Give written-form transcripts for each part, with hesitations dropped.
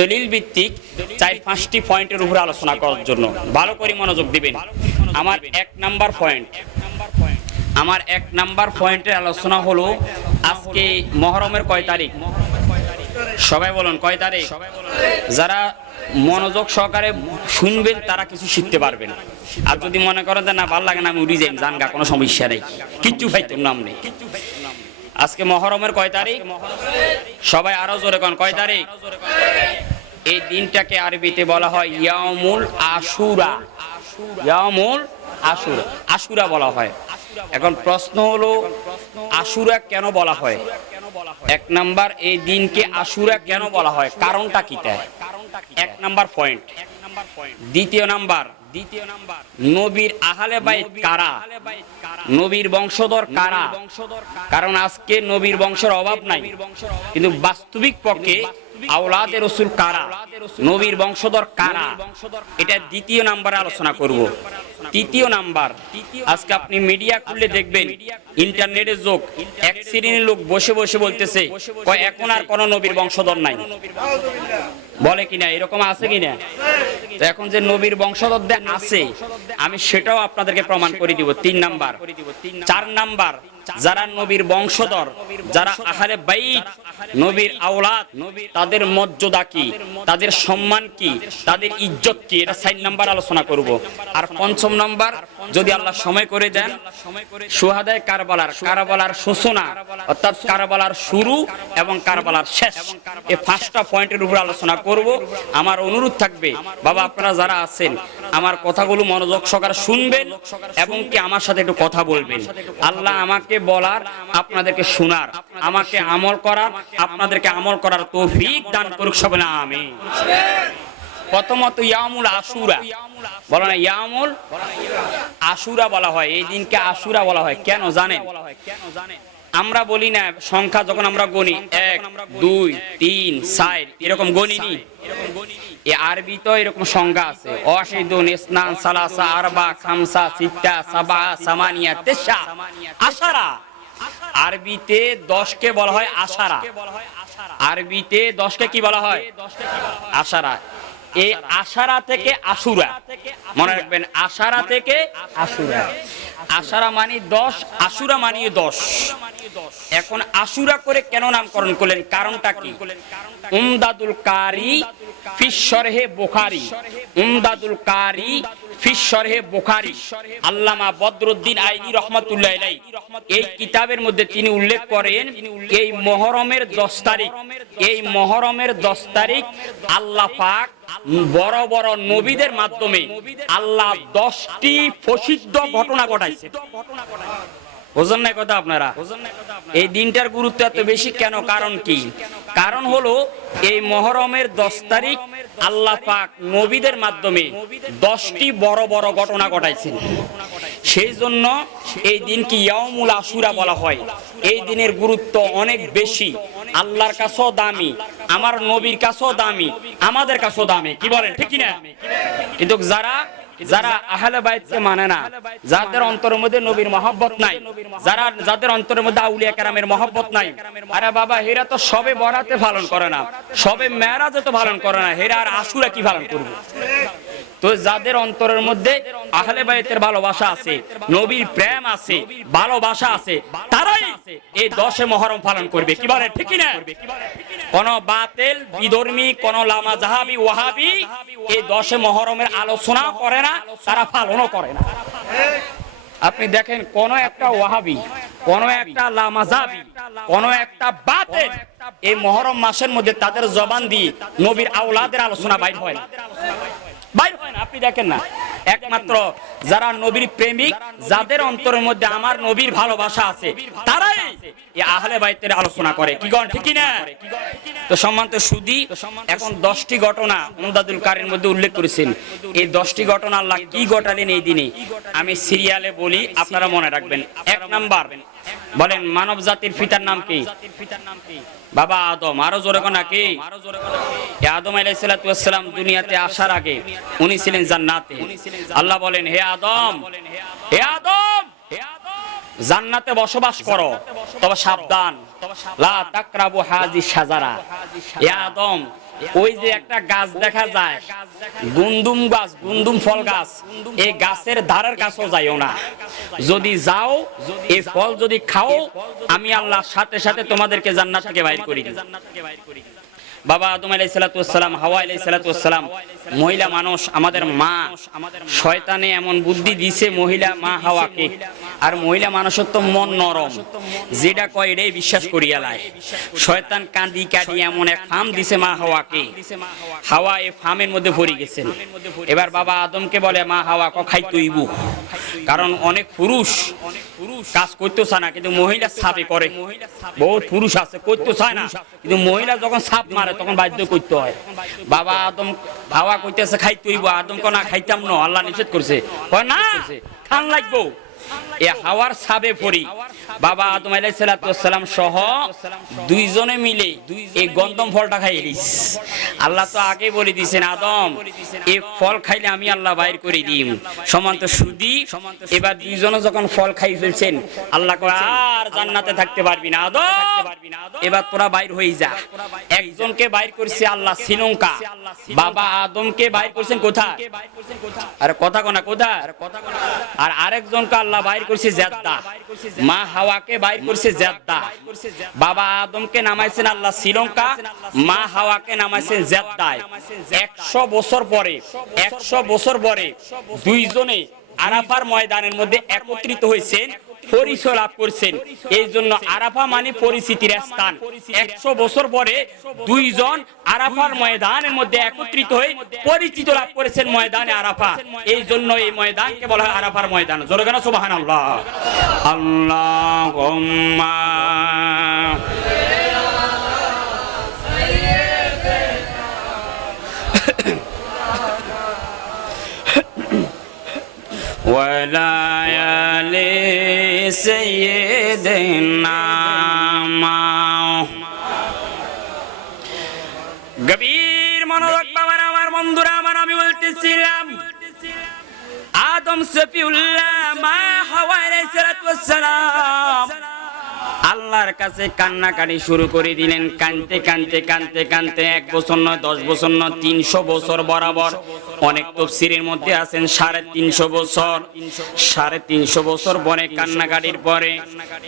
দলিল ভিত্তিক 4-5টি পয়েন্টের উপরে আলোচনা করার জন্য ভালো করে মনোযোগ দিবেন। আমার এক নাম্বার পয়েন্টের আলোচনা হলো আজকে মুহররমের কয় তারিখ? সবাই বলুন কয় তারিখ? যারা মনোযোগ সহকারে শুনবেন তারা কিছু শিখতে পারবেন। আর যদি মনে করেন যে না ভালো লাগে না আমি উড়ি যাই জানগা, কোনো সমস্যা নেই, কিচ্ছু পাইতাম নাম নেই। আজকে মুহররমের কয় তারিখ? সবাই আরো জোরে কোন কয় তারিখ? এই দিনটাকে আরবিতে বলা হয় ইয়াউমুল আশুরা। ইয়াউমুল আশুরা, আশুরা বলা হয়। এখন প্রশ্ন হলো আশুরা কেন বলা হয়? এক নাম্বার, এই দিনকে আশুরা কেন বলা হয়, কারণটা কি? এক নাম্বার পয়েন্ট। দ্বিতীয় নাম্বার, নবীর আহলে বাইত কারা, নবীর বংশধর কারা? কারণ আজকে নবীর বংশের অভাব নাই, কিন্তু বাস্তবিক পক্ষে আওলাদে রাসূল কারা, নবীর বংশধর কারা, এটা দ্বিতীয় নাম্বারে আলোচনা করব। তৃতীয় নাম্বার, আজকে আপনি মিডিয়া খুললে দেখবেন ইন্টারনেটের যুগ, এক শ্রেণীর লোক বসে বসে বলতেছে কয় এখন আর কোন নবীর বংশধর নাই, বলে কিনা, এরকম আছে কিনা? তো এখন যে নবীর বংশধরদের আছে আমি সেটাও আপনাদেরকে প্রমাণ করে দিব। 3 নাম্বার। 4 নাম্বার, যারা নবীর বংশধর, যারা আহলে বাইত, নবীর আওলাদ, তাদের মর্যাদা কি, তাদের সম্মান কি, তাদের ইজ্জত কি, এটা 4 নাম্বার আলোচনা করব। আর 5ম নাম্বার, যদি আল্লাহ সময় করে দেন, শুহাদায়ে কারবালার সূচনা, অর্থাৎ কারবালার শুরু এবং কারবালার শেষ, এই 5টা পয়েন্টের উপর আলোচনা করব। আমার অনুরোধ থাকবে বাবা আপনারা যারা আছেন আমার কথাগুলো মনোযোগ সহকারে শুনবেন এবং কি আমার সাথে একটু কথা বলবেন। আল্লাহ আমাকে বলার, আপনাদেরকে শোনার, আমাকে আমল করার, আপনাদেরকে আমল করার তৌফিক দান করুক সবাই না আমিন। প্রথমত ইয়ামুল আশুরা বলা না, ইয়ামুল আশুরা বলা হয়, এই দিনকে আশুরা বলা হয় কেন জানেন? আমরা বলি না সংখ্যা যখন আমরা গণি 1 2 3 4 এরকম গণিনি, এই আরবি তো এরকম সংখ্যা আছে, ওয়াহিদুন ইসনান সালাসা আরবা খামসা সিত্তা সাবা সামানিয়া তিসা আশারা। আরবিতে 10 কে বলা হয় আশারা। আরবিতে 10 কে কি বলা হয়? আশারা। এই আশারা থেকে আশুরা, মনে রাখবেন, আশারা থেকে আশুরা। আশারা মানে 10, আশুরা মানে 10। এখন আশুরা করে কেন নামকরণ করলেন, কারণটা কি? উমদাদুল কারি ফি শরহে বুখারী, উমদাদুল কারি ফি শরহে বুখারী, আল্লামা বদরুদ্দিন আইনি রাহমাতুল্লাহি আলাইহি এই কিতাবের মধ্যে তিনি উল্লেখ করেন এই মুহররমের 10 তারিখ, এই মুহররমের 10 তারিখ আল্লাহ পাক বড় বড় নবীদের মাধ্যমে আল্লাহ 10টি প্রসিদ্ধ ঘটনা ঘটাইছে। বুঝেন না কথা আপনারা? এই দিনটার গুরুত্ব এত বেশি কেন, কারণ কি? কারণ হলো এই মুহররমের 10 তারিখ আল্লাহ পাক নবীদের মাধ্যমে 10টি বড় বড় ঘটনা ঘটাইছেন। সেই জন্য এই দিনকে ইয়াউমুল আশুরা বলা হয়। এই দিনের গুরুত্ব অনেক বেশি, আল্লাহর কাছেও দামি, আমার নবীর কাছেও দামি, আমাদের কাছেও দামি, কি বলেন ঠিক কি না? কিন্তু যারা আহলে বাইতকে মানে না, যাদের অন্তরের মধ্যে নবীর মহব্বত নাই, যাদের অন্তরের মধ্যে আউলিয়া কেরামের মহব্বত নাই, আরে বাবা হেরা তো সবে বরাতে পালন করে না, সবে মেরাজে তো পালন করে না, হেরা আর আশুরা কি পালন করবে? তো যাদের অন্তরের মধ্যে আহলে বাইতের ভালোবাসা আছে, নবীর প্রেম আছে, ভালোবাসা আছে, তারাই এই 10 মুহররম পালন করবে, কি বলে ঠিক কি না? কোন বাতিল বিধর্মী, কোন লামা জাহাবি ওয়াহাবি এই 10 মুহররমের আলোচনা করে না, তারা পালনও করে না। আপনি দেখেন কোন একটা ওয়াহাবি, কোন একটা লামা জাহাবি, কোন একটা বাতিল এই মুহররম মাসের মধ্যে তাদের জবান দিয়ে নবীর আওলাদের আলোচনা বাইর হয় না, বাইর হয় না। আপনি দেখেন না, একমাত্র যারা নবীর প্রেমিক, যাদের অন্তরের মধ্যে আমার নবীর ভালোবাসা আছে, তারাই এই আহলে বাইতের আলোচনা করে, কি গণ ঠিক কি না? তো সম্মানিত সুধী, এখন 10টি ঘটনা উমদাদুল কারির মধ্যে উল্লেখ করেছেন। এই 10টি ঘটনা আল্লাহ কি ঘটালেন এই দিনে, আমি সিরিয়ালে বলি, আপনারা মনে রাখবেন। 1 নাম্বার, বলেন মানব জাতির পিতার নাম কি? বাবা আদম। আরো জোরে কোন নাকি? আদম আলাইহিস সালাতু ওয়াস সালাম দুনিয়াতে আসার আগে উনি ছিলেন জান্নাতে। আল্লাহ বলেন হে আদম, হে আদম, জান্নাতে বসবাস করো, তবে সাবধান, লা তাকরাবু হাযি শাজারা। হে আদম ওই যে একটা গাছ দেখা যায় গুন্দুম গাছ, গুন্দুম ফল গাছ, এই গাছের ধারের কাছেও যাইও না। যদি যাও এই ফল যদি খাও, আমি আল্লাহ সাথে সাথে তোমাদেরকে জান্নাত থেকে বাইর করে দিই। বাবা আদম আলাইহিস সালাতু ওয়াস সালাম, হাওয়া আলাইহিস সালাতু ওয়াস সালাম, মহিলা মানুষ, আমাদের মা, শয়তানে এমন বুদ্ধি দিছে মহিলা মা হাওয়াকে। আর মহিলা মানুষের তো মন নরম, যেটা কয় এটাই বিশ্বাস করিয়া লাই। শয়তান কাঁদি কাঁদি এমন এক ফার্ম দিছে মা হাওয়াকে, হাওয়া এই ফার্মের মধ্যে পড়ে গেছেন। এবার বাবা আদমকে বলে মা হাওয়া ক খাই তুইবু, কারণ অনেক পুরুষ কাজ করতে চায় না, কিন্তু মহিলা সাপে করে। বহুত পুরুষ আছে করতে চায় না, কিন্তু মহিলা যখন সাপ মারে তখন বাধ্য করতে হয়। বাবা আদম হাওয়া কইতেছে খাই তুইবু, আদম ক না খাইতাম না, আল্লাহ নিষেধ করছে, কয় না খান লাগবো। এ হাওয়ার সাবে পড়ি বাবা আদম আলাইহিস সালাতু ওয়াস সালাম সহ দুইজনে মিলে এই গন্ধম ফলটা খাইলিস। আল্লাহ তো আগে বলে দিয়েছেন আদম এই ফল খাইলে আমি আল্লাহ বাইর করে দিম। সমান্ত সুদি এবার দুইজনে যখন ফল খাই ফেলছেন, আল্লাহ কয় আর জান্নাতে থাকতে পারবি না আদম, এবার তোরা বাইর হয়ে যা। একজনকে বাইর করছে আল্লাহ শ্রীলঙ্কা, বাবা আদমকে বাইর করছেন কোথায়? আর কথা কোনা কোথায়? আর আরেকজনকে আল্লাহ বাইর করছে জেদ্দা, মা হাওয়াকে বাইর করছে জেদ্দা। বাবা আদমকে নামাইছেন আল্লাহ শ্রীলঙ্কা, মা হাওয়াকে নামাইছেন জেদ্দায়। 100 বছর পরে, 100 বছর পরে দুইজনে আরাফার ময়দানের মধ্যে একত্রিত হয়েছেন, পরিচয় লাভ করছেন। এই জন্য আরাফা মানে পরিচিতির স্থান। 100 বছর পরে দুইজন আরাফার ময়দানের মধ্যে একত্রিত হয়ে পরিচিত লাভ করেছেন ময়দানে আরাফা। এই জন্য এই ময়দানকে বলা হয় আরাফার ময়দান। জোরে গান সুবহানাল্লাহ। আল্লাহুম্মা ওয়ালা আলি সাইয়্যিদিনা গভীর মনোযোগ পাবেন আমার বন্ধুরা আমার। আমি বলতেছিলাম আদম সফিউল্লাহ মা হাওয়া আলাইহিস সালাতু ওয়াস সালাম আল্লাহর কাছে কান্নাকাটি শুরু করে দিলেন। কানতে কানতে কানতে কানতে 1 বছর নয়, 10 বছর নয়, 300 বছর বরাবর। অনেক তাফসীরের মধ্যে আছেন 350 বছর। 350 বছর পরে কান্নাকাটির পরে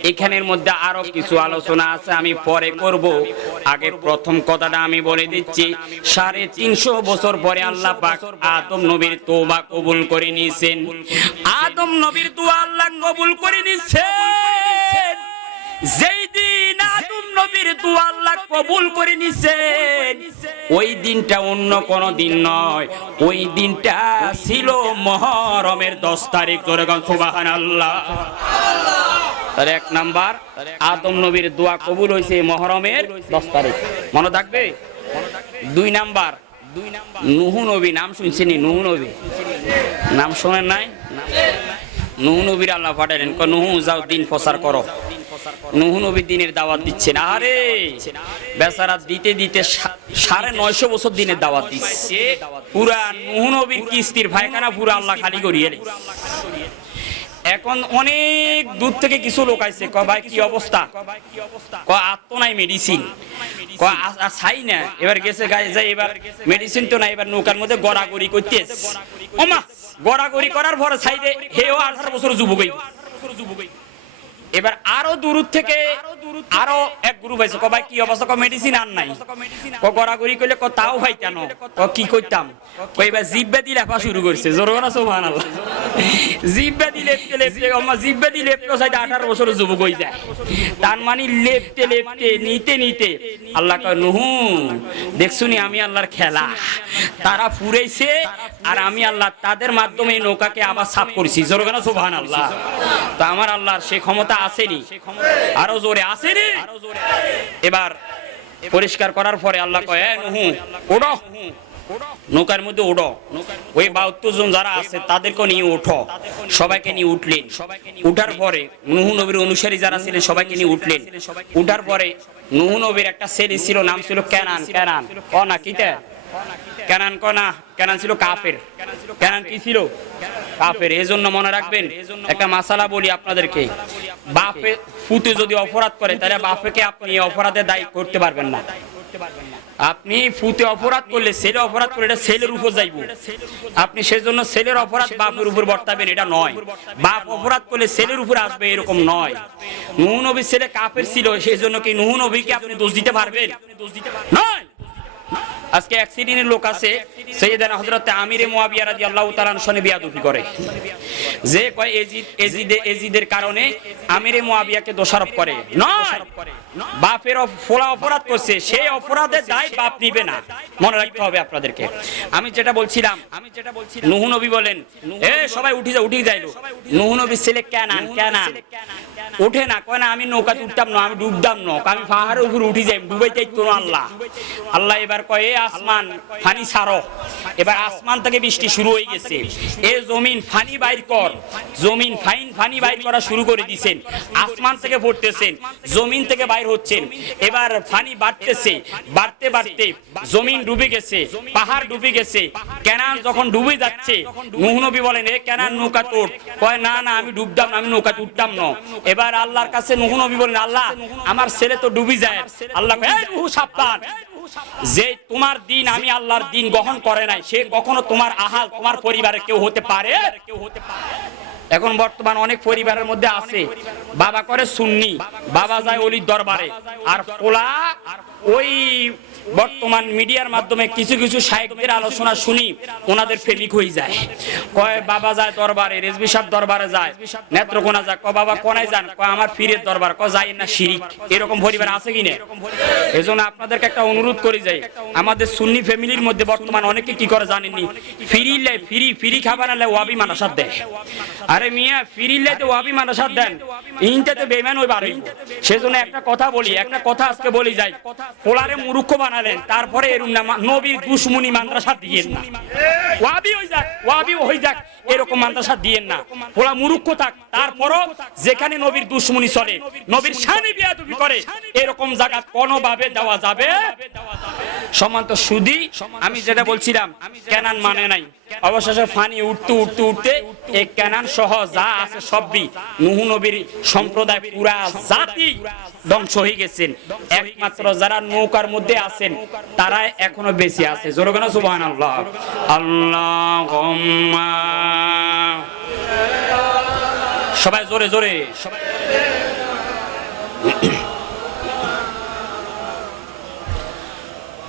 এখানের মধ্যে আরো কিছু আলোচনা আছে, আমি পরে করব। আগে প্রথম কথাটা আমি বলে দিচ্ছি, 350 বছর পরে আল্লাহ পাক আদম নবীর তওবা কবুল করে নিয়েছেন। আদম নবীর দোয়া আল্লাহ কবুল করে নিয়েছেন। যেই দিন আদম নবীর দোয়া আল্লাহ কবুল করে নিছেন, ওই দিনটা অন্য কোন দিন নয়, ওই দিনটা ছিল মুহররমের 10 তারিখ। জোরে গান সুবহানাল্লাহ। তাহলে 1 নাম্বার আদম নবীর দোয়া কবুল হয়েছে মুহররমের 10 তারিখ, মনে থাকবে। 2 নাম্বার নূহ নবী, নাম শুনছেন? নূহ নবী নাম শোনেন নাই? নূহ নবীর আল্লাহ পাঠালেন, নূহ যাও দিন প্রচার করো। নূহ নবী দিনের দাওয়াত দিচ্ছেন। আরে বেচারা দিতে দিতে 950 বছর দিনের দাওয়াত দিচ্ছে। পুরা নূহ নবীর কিস্তির পায়খানা পুরা আল্লাহ খালি করিয়ে। এখন অনেক দূর থেকে কিছু লোক আইছে, কয় ভাই কি অবস্থা? কয় আর তো নাই মেডিসিন। কয় চাই না। এবার গেছে গায়ে যায়, এবার মেডিসিন তো নাই, এবার নৌকার মধ্যে গড়াগড়ি করতেছে। ওমা গড়াগড়ি করার পরে সাইডে হেও 18 বছর যুবকই। এবার আরো দূর থেকে আরো এক গ্রুপ আছে, কয় ভাই কি অবস্থা? কয় মেডিসিন আর নাই। কয় গড়াগড়ি কইলে কয় তাও ভাই কেন? কয় কি করতাম? কয় এবার জিব্বা দিয়ে লেপা শুরু করছে। জোরে বলো সুবহানাল্লাহ। জিব্বা দিয়ে লেপতে লেপতে আমার জিব্বা দিয়ে লেপতে সাইডে 18 বছরের যুবক হয়ে যায়। তার মানে লেপতে লেপতে নিতে নিতে আল্লাহ কয় নূহ দেখছুনি আমি আল্লাহর খেলা, তারা ফুরাইছে আর আমি আল্লাহ তাদের মাধ্যমে নৌকাকে আবার সাফ করেছি। জোরে বলো সুবহানাল্লাহ। তো আমার আল্লাহর সেই ক্ষমতা আসেনি, আরো জোরে আসেনি। এবার পরিষ্কার করার পরে আল্লাহ কয় নূহ ওঠো, নৌকার মধ্যে ওঠো। ওই 72 জন যারা আছে তাদেরকে নিয়ে ওঠো। সবাইকে নিয়ে উঠলেন। উঠার পরে নূহ নবীর অনুসারী যারা ছিলেন সবাইকে নিয়ে উঠলেন। উঠার পরে নূহ নবীর একটা ছেলে ছিল, নাম ছিল কেনান। কেনান ক না কিতে? কেনান ক না? কেনান ছিল কাফের। কেনান কি ছিল? কাফের। এজন্য মনে রাখবেন একটা মাসালা বলি আপনাদেরকে, বাপে পুতে যদি অপরাধ করে তাহলে বাপকে আপনি অপরাধে দায়ী করতে পারবেন না। আপনি ফুতে অপরাধ করলে, ছেলে অপরাধ করলে এটা ছেলের উপর যাইব, আপনি সেজন্য ছেলের অপরাধ বাপের উপর বর্তাবেন, এটা নয়। বাপ অপরাধ করলে ছেলের উপর আসবে, এরকম নয়। নূহ নবীর ছেলে কাফের ছিল, সেজন্য কি নূহ নবীকে আপনি দোষ দিতে পারবেন? নয়। আজকে এক শ্রেণীর লোক আছে, সাইয়েদানা হযরত আমিরে মুয়াবিয়া রাদিয়াল্লাহু তাআলা আনহু সনে বিয়াদবি করে, যে কয় এজিদের কারণে আমিরে মুয়াবিয়াকে দোষারোপ করে। নয়, বাপের ফোলা অপরাধ করছে, সেই অপরাধের দায় বাপ নিবে না, মনে রাখতে হবে আপনাদেরকে। আমি যেটা বলছিলাম, নূহ নবী বলেন, এ সবাই উঠে যাইলো। নূহ নবীর ছেলে কেনান উঠে না, কয় না আমি নৌকাতে উঠতাম না, আমি ডুবতাম না, আমি পাহাড়ের উপর উঠে যাই, ডুবাইতেই তো আল্লাহ। আল্লাহ এবার কয়, এ আসমান পানি ছাড়ো। এবার আসমান থেকে বৃষ্টি শুরু হয়ে গেছে, এ জমিন পানি বাইর কর। জমিন পানি বাইর করা শুরু করে দিয়েছেন, আসমান থেকে পড়তেছেন, জমিন থেকে বাইর হচ্ছেন। এবার পানি বাড়তেছে, বাড়তে বাড়তে জমিন ডুবে গেছে, পাহাড় ডুবে গেছে। কেনান যখন ডুবে যাচ্ছে, নূহ নবী বলেন, এ কেনান নৌকা তোর। কয় না না, আমি ডুবতাম না, আমি নৌকাতে উঠতাম না। এবার আল্লাহর কাছে নূহ নবী বলেন, আল্লাহ আমার ছেলে তো ডুবে যায়। আল্লাহ কয়, এই নূহ সাবধান, যে তোমার দিন আমি আল্লাহর দিন গ্রহণ করে নাই, সে কখনো তোমার আহাল তোমার পরিবারে কেউ হতে পারে। এখন বর্তমান অনেক পরিবারের মধ্যে আছে, বাবা করে সুন্নি, বাবা যায় ওলির দরবারে, আর পোলা ওই বর্তমান মিডিয়ার মাধ্যমে কিছু কিছু শায়েখদের আলোচনা শুনি, ওনাদের প্রেমিক হয়ে যায়। কয় বাবা যায় দরবারে, রেজবি সাহেব দরবারে যায়, নেত্রকোনা যায়, কয় বাবা কোনায় যান, কয় আমার পীরের দরবার, কয় যাই না শিরিক। এরকম পরিবার আছে কিনা? এজন্য আপনাদেরকে একটা অনুরোধ করে যাই, আমাদের সুন্নি ফ্যামিলির মধ্যে বর্তমান অনেকে কি করে জানেননি, ফ্রি খাবার আনলে ওয়াবি মানাসাদ দেয়। আরে মিয়া, ফ্রি লাইতে ওয়াবি মানাসাদ দেন, ইনটাতে বেঈমান হই বাড়ি। সেজন্য একটা কথা বলি, একটা কথা আজকে বলি যাই, পোলারে মূর্খ বানালেন, তারপরে এরকম না নবীর দুশমনি মাদ্রাসা দিয়েন না, ওয়াবি হই যাক এরকম মাদ্রাসা দিয়েন না। পোলা মূর্খ থাক, তারপরও যেখানে নবীর দুশমনি চলে, নবীর শানে বিয়াদবি করে, এরকম জায়গা কোনোভাবে দেওয়া যাবে। সমান তো সুদি, আমি যেটা বলছিলাম, কেনান মানে নাই। অবশেষে ফানি উঠতে এই কেনান সহ যা আছে সবই নূহ নবীর সম্প্রদায় পুরা জাতি ধ্বংস হয়ে গেছেন। একমাত্র যারা নৌকার মধ্যে আছেন তারা এখনো বেঁচে আছে। জোরে বলেন সুবহানাল্লাহ। আল্লাহুম্মা, সবাই জোরে জোরে, সবাই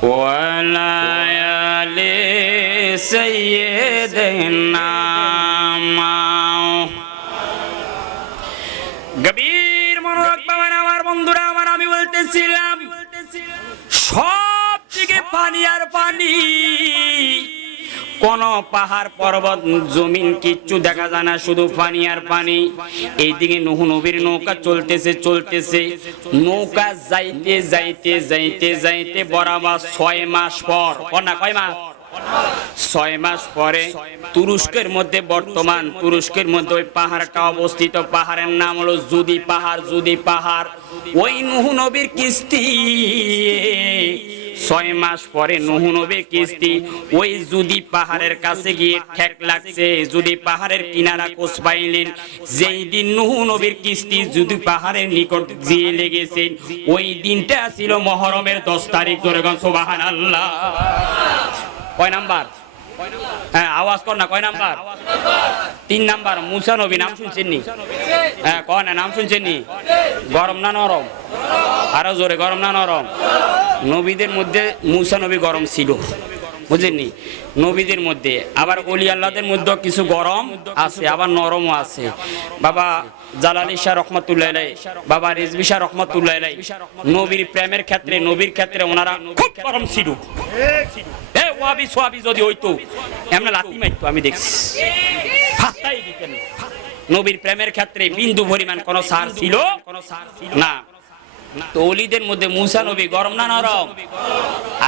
ওয়ালা আলি সাইয়্যিদিনা গভীর মনোযোগ পাবেন আমার বন্ধুরা আমার। আমি বলতেছিলাম সব দিকে পানি আর পানি, কোন পাহাড় পর্বত জমিন কিচ্ছু দেখা যায় না, শুধু পানি আর পানি। এইদিকে নূহ নবীর নৌকা চলতেছে, নৌকা যাইতে বরাবর 6 মাস পর, কয় মাস? 6 মাস পরে তুরস্কের মধ্যে, বর্তমান তুরস্কের মধ্যে ওই পাহাড়টা অবস্থিত, পাহাড়ের নাম হলো জুদি পাহাড়। ওই নূহ নবীর কিস্তি 6 মাস পরে নূহ নবীর কিস্তি ওই জুদি পাহাড়ের কাছে গিয়ে ঠেক লাগছে। জুদি পাহাড়ের কিনারা কোস পাইলেন, যেই দিন নূহ নবীর কিস্তি জুদি পাহাড়ের নিকট গিয়ে লেগেছে, ওই দিনটা ছিল মুহররমের 10 তারিখ। জোরে বলেন সুবহানাল্লাহ। কয় নাম্বার? হ্যাঁ আওয়াজ কর না, কয় নাম্বার? 3 নাম্বার। মুসা নবী নাম শুনছেন নি? হ্যাঁ কয় না, নাম শুনছেন নি? গরম না নরম? আরো জোরে, গরম না নরম? নবীদের মধ্যে মুসা নবী গরম ছিল, বুঝলেননি? নবীদের মধ্যে আবার ওলি আল্লাহদের মধ্যে কিছু গরম আছে, আবার নরমও আছে। বাবা জালালী শাহ রহমাতুল্লাহ আলাইহি, বাবা রিজভী শাহ রহমাতুল্লাহ আলাইহি, নবীর প্রেমের ক্ষেত্রে, নবীর ক্ষেত্রে ওনারা খুব গরম ছিল। এ ওয়াবি সোয়াবি যদি হইতো এমন লাথি মারতো, আমি দেখছি, ফাটাই দিতেন। নবীর প্রেমের ক্ষেত্রে বিন্দু পরিমাণ কোন সার ছিল না। তো ওলিদের মধ্যে মুসা নবী গরম না নরম?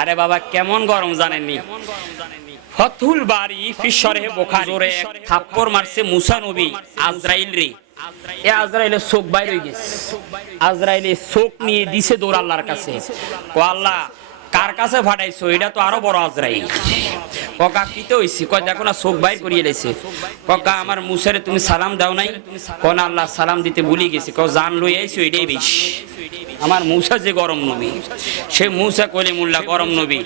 আরে বাবা কেমন গরম জানেননি? ফতুল বারি ফি শরহে বুখারী জোরে থাপ্পড় মারছে মুসা নবী আজরাইল রে। এ আজরাইলের চোখ বাইরে হয়ে গেছে, আজরাইলের চোখ নিয়ে দিছে দৌড় আল্লাহর কাছে। ও আল্লাহ, কার কাছে পাঠাইছো? এটা তো আরো বড় আজরাইল। ককা কিতে হইছে কয় দেখো না চোখ বাইর করিয়ে লেছে ককা আমার মুসারে তুমি সালাম দাও নাই কোন আল্লাহ সালাম দিতে ভুলে গেছি ক জান লই আইছো এটাই বেশ আমার মুসা যে গরম নবী সে মুসা কলিমুল্লাহ গরম নবী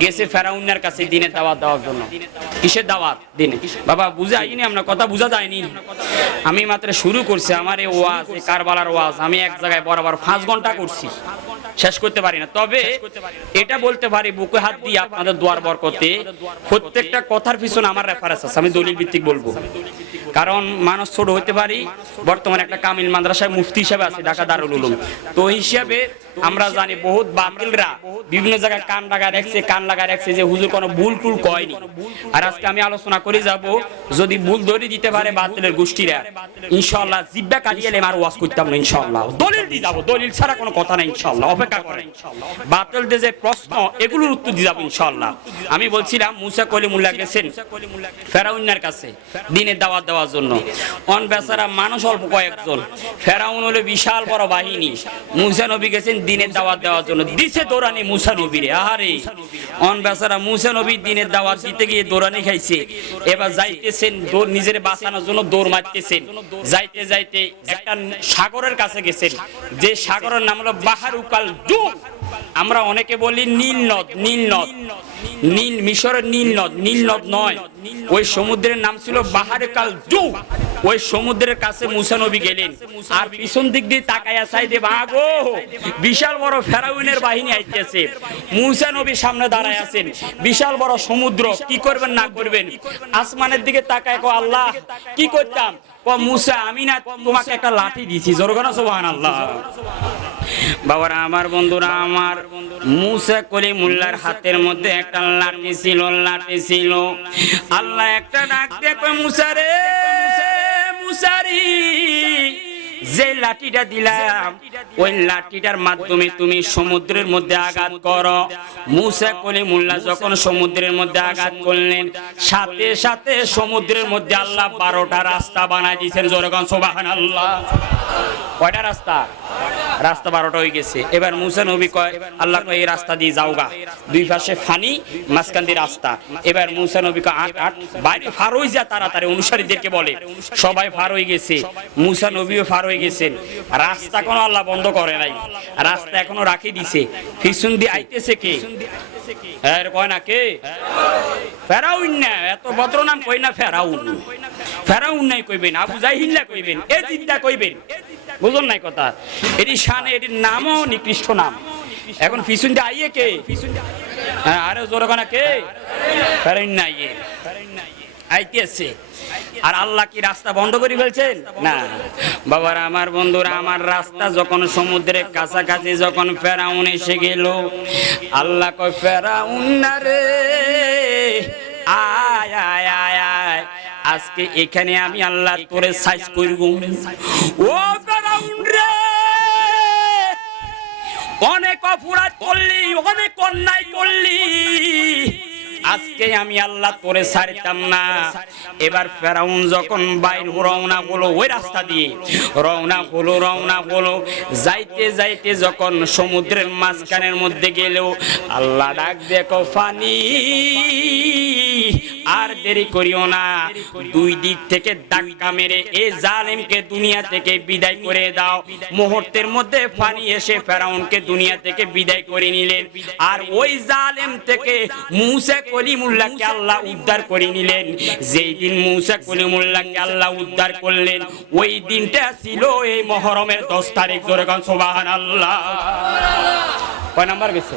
গেছে ফেরাউনের কাছে দিনে দাওয়াত দেওয়ার জন্য কিসের দাওয়াত দিনে বাবা বুঝাইনি আমরা কথা বুঝা যায়নি আমি মাত্র শুরু করছি আমার এই ওয়াজ এই কারবালার ওয়াজ আমি এক জায়গায় বরাবর 5 ঘন্টা করছি শেষ করতে পারি না তবে এটা বলতে পারি বুকে হাত দিয়ে আপনাদের দোয়ার বরকতে প্রত্যেকটা কথার পিছনে আমার রেফারেন্স আছে আমি দলিল ভিত্তিক বলবো কারণ মানুষ ছোট হতে পারি বর্তমানে একটা কামিল মাদ্রাসায় মুফতি হিসেবে আছে ঢাকা দারুল উলুম তো হিসাবে আমরা জানি বহুত বাতিলরা বিভিন্ন জায়গায় কান লাগায় রাখছে যে হুজুর কোনো ভুল টুল কয়নি আর আজকে আমি আলোচনা করে যাব যদি ভুল ধরে দিতে পারে বাতিলের গোষ্ঠীরা ইনশাআল্লাহ জিব্বা কাটিয়ে আর ওয়াজ করতাম না ইনশাআল্লাহ দলিল দিয়ে যাব দলিল ছাড়া কোনো কথা নাই ইনশাআল্লাহ অপেক্ষা করেন বাতিলদের যে প্রশ্ন এগুলোর উত্তর দিয়ে যাব ইনশাআল্লাহ আমি বলছিলাম মুসা কলিমুল্লাহ গেছেন ফেরাউনের কাছে দিনের দাওয়াত দেওয়ার জন্য অন বেচারা মানুষ অল্প কয়েকজন ফেরাউন হলো বিশাল বড় বাহিনী মুসা নবী গেছেন দিনের দাওয়াত দেওয়ার জন্য দিছে দৌড়ানি মুসা নবীরে আহারে অন বেচারা মুসা নবী দিনের দাওয়াত দিতে গিয়ে দৌড়ানি খাইছে এবার যাইতেছেন নিজের বাঁচানোর জন্য দৌড় মারতেছেন যাইতে যাইতে একটা সাগরের কাছে গেছেন যে সাগরের নাম হলো বাহারুকাল জুম আমরা অনেকে বলি নীল নদ নীল মিশরের নীল নদ নয় ওই সমুদ্রের নাম ছিল বাহারুকাল জুম ওই সমুদ্রের কাছে মুসা নবী গেলেন আর পিছন দিক দিয়ে তাকায়া চাইতে ভাগো বিশাল বড় ফেরাউনের বাহিনী আইতেছে মুসা নবী সামনে দাঁড়ায় আছেন বিশাল বড় সমুদ্র কি করবেন না করবেন আসমানের দিকে তাকায় কো আল্লাহ কি করতাম ও মুসা আমি না তোমাকে একটা লাঠি দিয়েছি জোরে বলো সুবহানাল্লাহ বাবারা আমার বন্ধুরা আমার মুসা কলিমুল্লাহর হাতের মধ্যে একটা লাঠি ছিল আল্লাহ একটা ডাক দিয়ে কয় মুসা রে মুসারি যে লাঠিটা দিলাম ওই লাঠিটার মাধ্যমে তুমি সমুদ্রের মধ্যে আঘাত করো মুসা কলিমুল্লাহ যখন সমুদ্রের মধ্যে আঘাত করলেন সাথে সাথে সমুদ্রের মধ্যে আল্লাহ 12টা রাস্তা বানাই দিয়েছেন জোরে কোন সুবহানাল্লাহ কয়টা রাস্তা 12টা হয়ে গেছে এবার মুসা নবী কয় আল্লাহ কয় এই রাস্তা দিয়ে যাওগা দুই পাশে ফানি মাঝখান দিয়ে রাস্তা এবার মুসা নবী কয় আট বাইরে ফার হয়ে যা তাড়াতাড়ি অনুসারীদেরকে বলে সবাই ফার হয়ে গেছে মুসা নবীও ফার হয়ে গেছেন রাস্তা কোনো আল্লাহ বন্ধ করে নাই রাস্তা এখনো রাখি দিছে পিছন দিয়ে আইতেছে কে এর কয় না কে ফেরাউন না এত ভদ্র নাম কই না ফেরাউন নাই কইবেন আবু জাহিল না কইবেন এজিদা কইবেন বুঝুন নাই কথা এটি শানে এটির নামও নিকৃষ্ট নাম এখন পিছন দিয়ে আইয়ে কে আরে জোরে কয় না কে ফেরাউন নাই আইতেছে আর আল্লাহ কি রাস্তা বন্ধ করে ফেলছেন না বাবারা আমার বন্ধুরা আমার রাস্তা যখন সমুদ্রের কাছাকাছি যখন ফেরাউন এসে গেল আল্লাহ কয় ফেরাউন না রে আয় আয় আয় আয় আজকে এখানে আমি আল্লাহ তোরে সাইজ করব ও ফেরাউন রে অনেক অপরাধ করলি অনেক অন্যায় করলি আজকে আমি আল্লাহ তোরে ছাড়তাম না এবার ফেরাউন যখন বাইর রওনা হলো ওই রাস্তা দিয়ে রওনা হলো যাইতে যাইতে যখন সমুদ্রের মাঝখানের মধ্যে গেল আল্লাহ ডাক দেখো ফানি আর দেরি করিও না দুই দিক থেকে ধাক্কা মেরে এই জালেমকে দুনিয়া থেকে বিদায় করে দাও মুহূর্তের মধ্যে ফানি এসে ফেরাউনকে দুনিয়া থেকে বিদায় করে নিলেন আর ওই জালেম থেকে মুসা কলিমুল্লাহকে আল্লাহ উদ্ধার করে নিলেন যেই দিন মুসা কলিমুল্লাহকে আল্লাহ উদ্ধার করলেন ওই দিনটা ছিল এই মুহররমের 10 তারিখ জোরে কোন সুবহানাল্লাহ কয় নাম্বার গেছে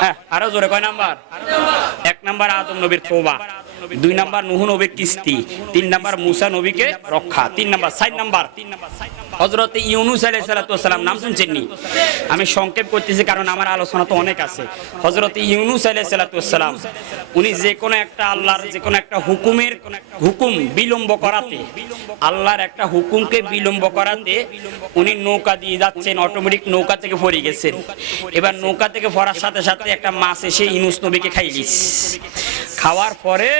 হ্যাঁ আরো জোরে কয় নাম্বার 1 নাম্বার আদম নবীর তওবা 2 নাম্বার নূহ নবীর কিস্তি 3 নাম্বার মুসা নবীকে রক্ষা 3 নাম্বার 4 নাম্বার হযরত ইউনূস আলাইহিস সালাতু ওয়াস সালাম নাম শুনছেন নি আমি সংক্ষেপ করতেছি কারণ আমার আলোচনা তো অনেক আছে হযরত ইউনূস আলাইহিস সালাতু ওয়াস সালাম উনি যে কোনো একটা আল্লাহর যে কোনো একটা হুকুম বিলম্ব করাতে আল্লাহর একটা হুকুমকে বিলম্ব করাতে উনি নৌকা দিয়ে যাচ্ছেন অটোমেটিক নৌকা থেকে পড়ে গেছেন এবার নৌকা থেকে পড়ার সাথে সাথে একটা মাছ এসে ইউনূস নবীকে খাইলিস খাওয়ার পরে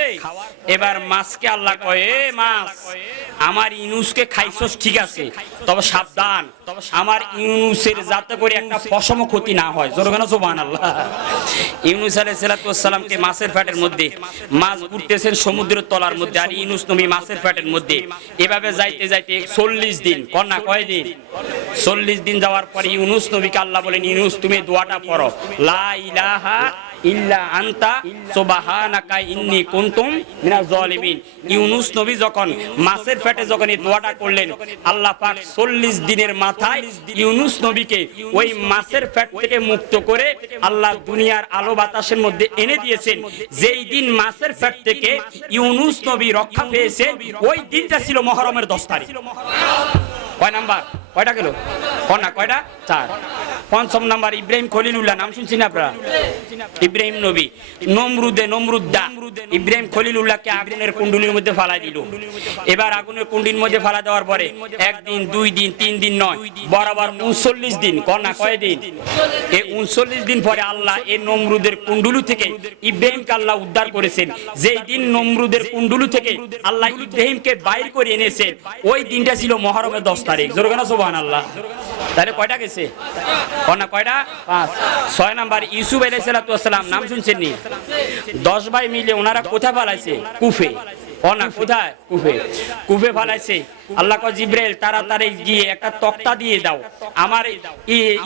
এবার মাছকে আল্লাহ কয় এ মাছ আমার ইউনুসকে খাইছস ঠিক আছে, তবে সাবধান আমার ইউনুসের যাতে করে একটা পশম ক্ষতি না হয়। জোরে বলেন সুবহানাল্লাহ। ইউনুস আলাইহিস সালামকে মাছের পেটের মধ্যে, মাছ ঘুরতেছেন সমুদ্রের তলার মধ্যে, আর ইউনুস নবী মাছের পেটের মধ্যে। এভাবে যাইতে যাইতে 40 দিন, কন্যা কয় দিন? 40 দিন যাওয়ার পরে ইউনুস নবীকে আল্লাহ বলেন, ইউনুস তুমি দোয়াটা পড়ো, লা ইলাহা ইল্লা আনতা সুবহানাকা ইন্নী কুনতু মিনাজ জালিমিন। ইউনুস নবী যখন মাছের পেটে যখন এই দোয়াটা করলেন, আল্লাহ পাক 40 দিনের মাথায় ইউনুস নবীকে ওই মাছের পেট থেকে মুক্ত করে আল্লাহ দুনিয়ার আলো বাতাসের মধ্যে এনে দিয়েছেন। যেই দিন মাছের পেট থেকে ইউনুস নবী রক্ষা পেয়েছে, ওই দিনটা ছিল মুহররমের 10 তারিখ। কয় নাম্বার? কয়টা গেল? কন্যা কয়টা? 4। পঞ্চম নাম্বার ইব্রাহিম খলিলুল্লাহ, নাম শুনছেন আপনারা? ইব্রাহিম নবী নমরুদ্দা ইব্রাহিম খলিলুল্লাহকে আগুনের কুণ্ডলীর মধ্যে ফালাই দিল। এবার আগুনের কুণ্ডলীর মধ্যে ফালা দেওয়ার পরে 1 দিন 2 দিন 3 দিন নয়, বরাবর 39 দিন। কন্যা কয় দিন? এই 39 দিন পরে আল্লাহ এই নমরুদের কুণ্ডলী থেকে ইব্রাহিমকে আল্লাহ উদ্ধার করেছেন। যেই দিন নমরুদের কুণ্ডলী থেকে আল্লাহ ইব্রাহিমকে বাইর করে এনেছেন, ওই দিনটা ছিল মুহররমের 10 তারিখ। জোরে বলেন সুবহানাল্লাহ। তাহলে কয়টা গেছে? কন্যা কয়টা? 5। 6 নাম্বার ইউসুফ আলাইহিস সালাম, নাম শুনছেন নি? 10 ভাই মিলে ওনারা কোথায় পালাইছে? কুফে। কন্যা কোথায়? কুফে। কুফে পালাইছে। আল্লাহ কয় জিবরাইল তাড়াতাড়ি গিয়ে একটা তক্তা দিয়ে দাও আমার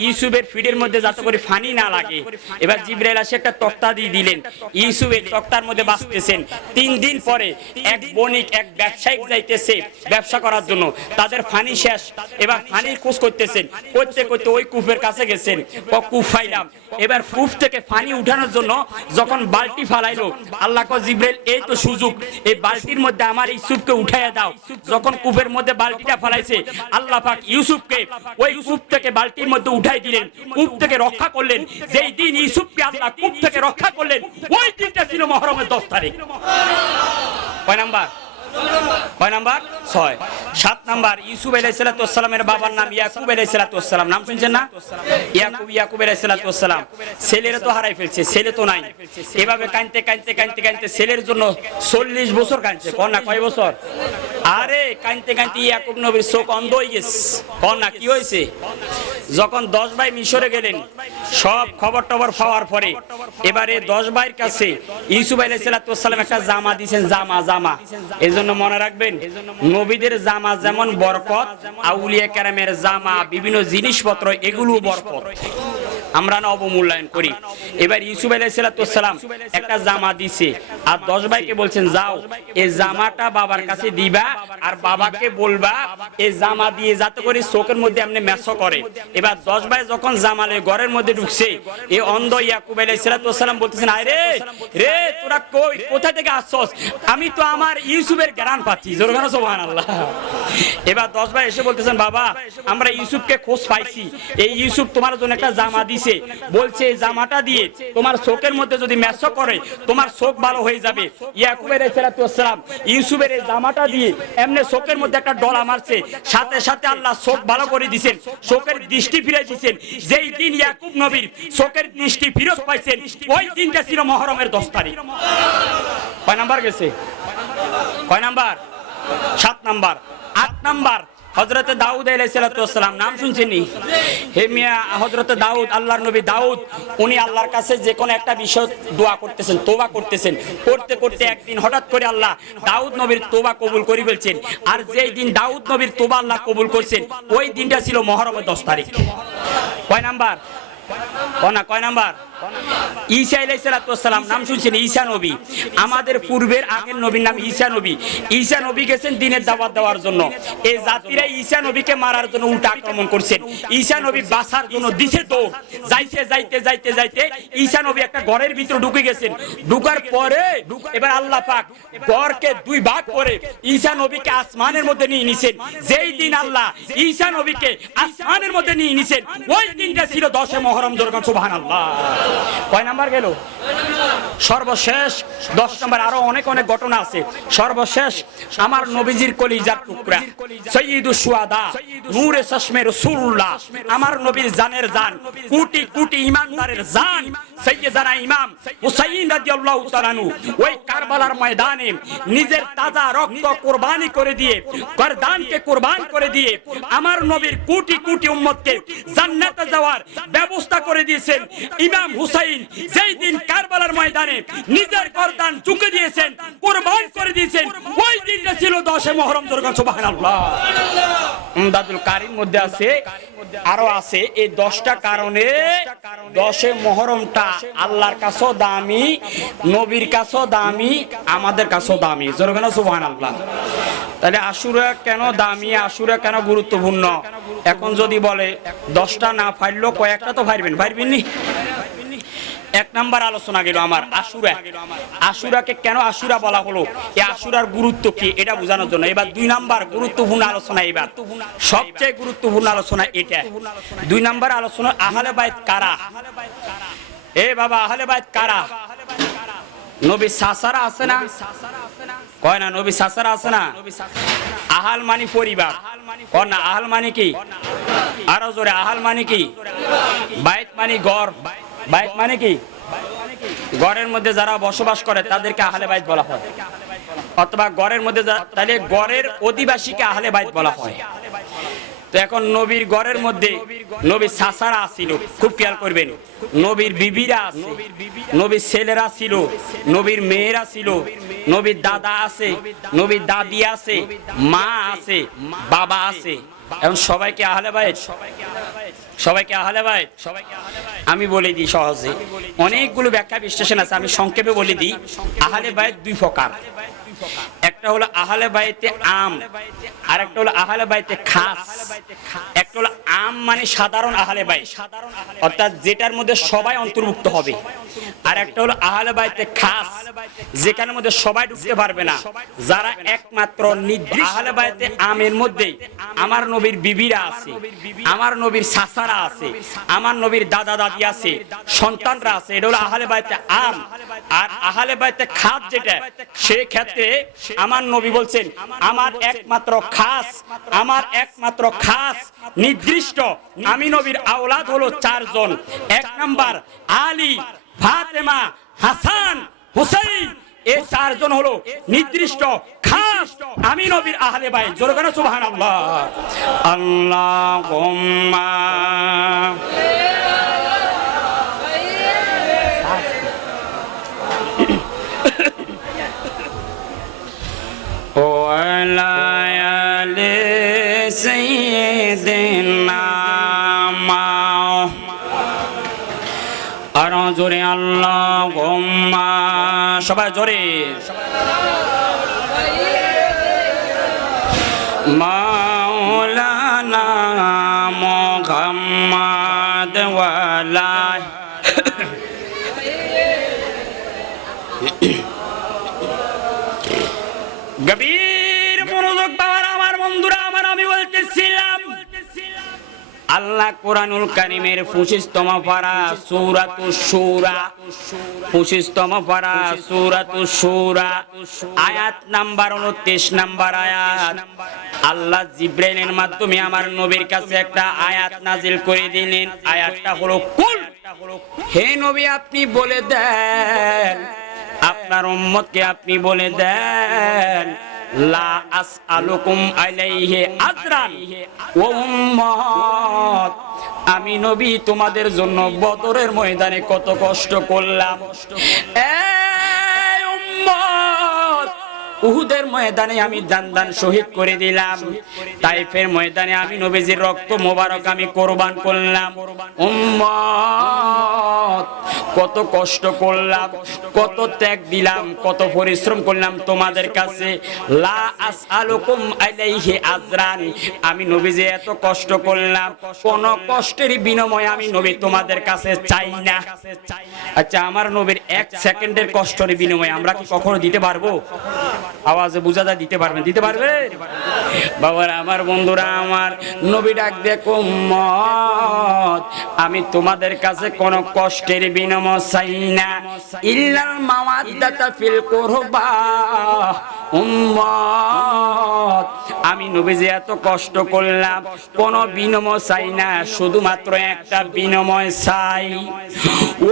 ইউসুফের ফিডের মধ্যে, যাতে করে ফানি না লাগে। এবার জিবরাইল এসে একটা তক্তা দিয়ে দিলেন। ইউসুফের তক্তার মধ্যে বাঁচতেছেন। 3 দিন পরে এক বণিক, এক ব্যবসায়িক যাইতেছে ব্যবসা করার জন্য, তাদের ফানি শেষ। এবার ফানির খোঁজ করতেছেন, করতে করতে ওই কূপের কাছে গেছেন। কূপ ফাইলাম। এবার কূপ থেকে পানি উঠানোর জন্য যখন বালতি ফালাইলো, আল্লাহ কয় জিবরাইল এই তো সুযোগ, এই বালতির মধ্যে আমার ইউসুফকে উঠাইয়া দাও। যখন কূপের মধ্যে বালতিটা ফেলাইছে, আল্লাহ পাক ইউসুফকে ওই কূপ থেকে বালতির মধ্যে উঠাই দিলেন, কূপ থেকে রক্ষা করলেন। যেই দিন ইউসুফকে আল্লাহ কূপ থেকে রক্ষা করলেন, ওই দিনটা ছিল মুহররমের 10 তারিখ। কয় নাম্বার? কয় নাম্বার? 6। 7 নাম্বার ইউসুফ আলাইহিস সালামের বাবার নাম ইয়াকুব আলাইহিস সালাম, নাম শুনছেন না? ইয়াকুব আলাইহিস সালাম। ছেলের তো হারাই ফেলছে, ছেলে তো নাই। এভাবে কাঁদতে কাঁদতে কাঁদতে কাঁদতে ছেলের জন্য 40 বছর কাঁদছে। কন্যা কয় বছর? আরে কাঁদতে কাঁদতে ইয়াকুব নবীর চোখ অন্ধ হয়ে গেছে। কন্যা কি হয়েছে? যখন 10 ভাই মিশরে গেলেন, সব খবর টবর পাওয়ার পরে এবারে 10 ভাইয়ের কাছে ইউসুফ আলাইহিস সালাম একটা জামা দিয়েছেন। জামা এজন্য মনে রাখবেন, নবীদের জামা যেমন বরকত, আউলিয়া কেরামের জামা, বিভিন্ন জিনিসপত্র, এগুলো বরকত। আমরা না অবমূল্যায়ন করি। এবার ইউসুফ আলাইহিস সালাম একটা জামা দিছে, আর 10 ভাইকে বলছেন যাও এই জামাটা বাবার কাছে দিবা, আর বাবাকে বলবা এই জামা দিয়ে যাতে করে চোখের মধ্যে এমনি মেসো করে। এবার 10 ভাই যখন জামালে ঘরের মধ্যে ঢুকছে, এই অন্ধ ইয়াকুব আলাইহিস সালাম বলতেছেন, আরে রে তোরা কই, কোথা থেকে আসছস? আমি তো আমার ইউসুফের জ্ঞান পাচ্ছি। জোরে বলেন সুবহানাল্লাহ। এবার 10 ভাই এসে বলতেছেন, বাবা আমরা ইউসুফকে খোঁজ পাইছি, এই ইউসুফ তোমার জন্য একটা জামা দিছে, বলছে এই জামাটা দিয়ে তোমার চোখের মধ্যে যদি মেসো করে তোমার চোখ ভালো হয়ে যাবে। ইয়াকুব আলাইহিস সালাম ইউসুফের এই জামাটা দিয়ে এমনি চোখের মধ্যে একটা ডলা মারছে, সাথে সাথে আল্লাহ চোখ ভালো করে দিয়েছেন, চোখের দৃষ্টি ফিরে দিয়েছেন। যেই দিন ইয়াকুব নবীর চোখের দৃষ্টি ফিরত পাইছেন, ওই দিনটা ছিল মুহররমের 10 তারিখ। কয় নাম্বার গেছে? কয় নাম্বার? 7 নাম্বার। 8 নাম্বার হযরত দাউদ আলাইহিস সালাম, নাম শুনছেন নি? হে মিয়া, হযরত দাউদ, আল্লাহর নবী দাউদ, উনি আল্লাহর কাছে যে কোনো একটা বিষয় দোয়া করতেছেন, তওবা করতেছেন। করতে করতে একদিন হঠাৎ করে আল্লাহ দাউদ নবীর তওবা কবুল করে ফেলছেন। আর যেই দিন দাউদ নবীর তওবা আল্লাহ কবুল করছেন, ওই দিনটা ছিল মুহররমের 10 তারিখ। কয় নাম্বার? কয় নাম্বার? ঈসা আলাইহিস সালাম, নাম শুনছেন? ঈসা নবী, আমাদের পূর্বের আগের নবীর নাম ঈসা নবী। ঈসা নবী গেছেন দ্বীনের দাওয়াত দেওয়ার জন্য। এই জাতিরা ঈসা নবীকে মারার জন্য উল্টা আক্রমণ করছেন। ঈসা নবী বাঁচার জন্য দিছে দৌড়। যাইতে যাইতে যাইতে যাইতে ঈসা নবী একটা ঘরের ভিতরে ঢুকে গেছেন। ঢুকার পরে এবার আল্লাহ পাক ঘরকে 2 ভাগ করে ঈসা নবীকে আসমানের মধ্যে নিয়ে নিছেন। যেই দিন আল্লাহ ঈসা নবীকে আসমানের মধ্যে নিয়ে নিছেন, ওই দিনটা ছিল 10 মুহররম। জোরে সুবহানাল্লাহ। কয় নাম্বার গেল? সর্বশেষ 10 নাম্বার। আরো অনেক অনেক ঘটনা আছে। সর্বশেষ আমার নবীজির কলিজার টুকরা, সাইয়্যিদুশ শুহাদা, নূরে চশমে রাসূলুল্লাহ, আমার নবীর জানের জান, কোটি কোটি ঈমানদারের জান, সাইয়েদানা ইমাম হুসাইন রাদিয়াল্লাহু তাআলা আনহু ওই কারবালার ময়দানে নিজের তাজা রক্ত কুরবানি করে দিয়ে গর্দানকে কুরবান করে দিয়ে আমার নবীর কোটি কোটি উম্মতকে জান্নাতে যাওয়ার ব্যবস্থা করে দিয়েছেন। ইমাম হুসাইন যেই দিন কারবালার ময়দানে নিজের গর্দান ঝুঁকে দিয়েছেন, কুরবান করে দিয়েছেন, ওই দিনটা ছিল 10 মুহররম। সুবহানাল্লাহ। উমদাতুল কারীর মধ্যে আছে, আরো আছে। এই 10টা কারণে 10 মুহররমটা আল্লাহর কাছেও দামি, নবীর কাছেও দামি, আমাদের কাছেও দামি। জোরে বলেন সুবহানাল্লাহ। তাহলে আশুরা কেন দামি, আশুরা কেন গুরুত্বপূর্ণ? এখন যদি বলে 10টা না পারলেও কয়েকটা তো পারবেন নি। এক নাম্বার আলোচনা গেল আমার আশুরা। আশুরাকে কেন আশুরা বলা হলো, এই আশুরার গুরুত্ব কি, এটা বোঝানোর জন্য। এবার 2 নাম্বার গুরুত্বপূর্ণ আলোচনা, এবার সবচেয়ে গুরুত্বপূর্ণ আলোচনা এটা। 2 নাম্বার আলোচনা আহলে বাইত কারা। এ বাবা, আহলে বাইত কারা? নবী সাসারা আছে না? কয় না নবী সাসারা আছে না? আহাল মানে পরিবার, কয় না আহাল মানে কি? আরো জোরে, আহাল মানে কি? বাইত মানে ঘর। বাইত মানে কি? ঘরের মধ্যে যারা বসবাস করে তাদেরকে আহলে বাইত বলা হয়, অথবা ঘরের মধ্যে তাহলে ঘরের অধিবাসীকে আহলে বাইত বলা হয়। তো এখন নবীর ঘরের মধ্যে নবীর সাসারা ছিল, খুব খেয়াল করবেন। নবীর বিবিরা আছে, নবীর ছেলেরা ছিল, নবীর মেয়েরা ছিল, নবীর দাদা আছে, নবীর দাদি আছে, মা আছে, বাবা আছে। এখন সবাইকে আহলে বাইত, সবাইকে আহলে বাইত। আমি বলে দিই সহজে, অনেকগুলো ব্যাখ্যা বিশ্লেষণ আছে, আমি সংক্ষেপে বলে দিই। আহলে বাইত 2 প্রকার। একটা হলো আহলে বাইতে আম, আর একটা হলো আহলে বাইতে খাস। একটা হলো আম মানে সাধারণ আহলে বাইত, অর্থাৎ যেটার মধ্যে সবাই অন্তর্ভুক্ত হবে। আর একটা হলো আহলে বাইতে খাস, যেখানের মধ্যে সবাই ঢুকতে পারবে না, যারা একমাত্র আহলে বাইতে আমের মধ্যে আমার নবীর বিবিরা আছে, আমার নবীর সাসারা আছে, আমার নবীর দাদা দাদি আছে, সন্তানরা আছে। এটা হলো আহলে বাইতে আম। আর আহলে বাইতে খাস যেটা, সেই ক্ষেত্রে আমার নবী বলছেন আমার একমাত্র খাস, আমার একমাত্র খাস নির্দিষ্ট আমি নবীর আওলাদ হলো 4 জন। 1 নাম্বার আলী, ফাতেমা, হাসান, হুসাইন। এই 4 জন হলো নির্দিষ্ট খাস আমি নবীর আহলে বাইত। জোরে বলেন সুবহানাল্লাহ। আল্লাহুম্মা ওয়ালা আলি সাইয়্যিদিনা আরো জোরে আল্লাহুম্মা, সবাই জোরে। মাওলানা মুহাম্মদ ওয়ালা গভীর মনোযোগ পাওয়ার আমার বন্ধুরা আমার, আমি বলতেছিলাম আল্লাহ কোরআনুল কারীমের 25তম পারা সূরাতুশ শূরা, 25তম পারা সূরাতুশ শূরা, আয়াত নাম্বার 29 নাম্বার আয়াত। আল্লাহ জিবরাইলের মাধ্যমে আমার নবীর কাছে একটা আয়াত নাজিল করে দিলেন। আয়াতটা হলো কুল, হে নবী আপনি বলে দেন, আপনার উম্মতকে আপনি বলে দেন, লা আসআলুকুম আলাইহি আজরান ও উম্মত, আমি নবী তোমাদের জন্য বদরের ময়দানে কত কষ্ট করলাম। এই উম্মত, উহুদের ময়দানে আমি দান শহীদ করে দিলাম, তাইফের ময়দানে আমি নবীজির রক্ত মোবারক আমি কোরবান করলাম। উম্মত, কত কষ্ট করলাম, কত ত্যাগ দিলাম, কত পরিশ্রম করলাম তোমাদের কাছে। লা আসআলুকুম আলাইহি আজরান, আমি নবীজি এত কষ্ট করলাম, কোন কষ্টের বিনিময়ে আমি নবী তোমাদের কাছে চাই না। আচ্ছা, আমার নবীর 1 সেকেন্ডের কষ্টের বিনিময়ে আমরা কি কখনো দিতে পারবো? আওয়াজে বুঝা যায় দিতে পারবেন? দিতে পারবে বাবারা আমার, বন্ধুরা আমার। নবী ডাক দেখো, উম্মত আমি তোমাদের কাছে কোন কষ্টের বিনিময় চাই না, ইল্লাল মাওয়াদ্দাতা ফিল কুরবা। উম্মত আমি নবীজি এত কষ্ট করলাম, কোনো বিনিময় চাই না, শুধুমাত্র একটা বিনিময় চাই।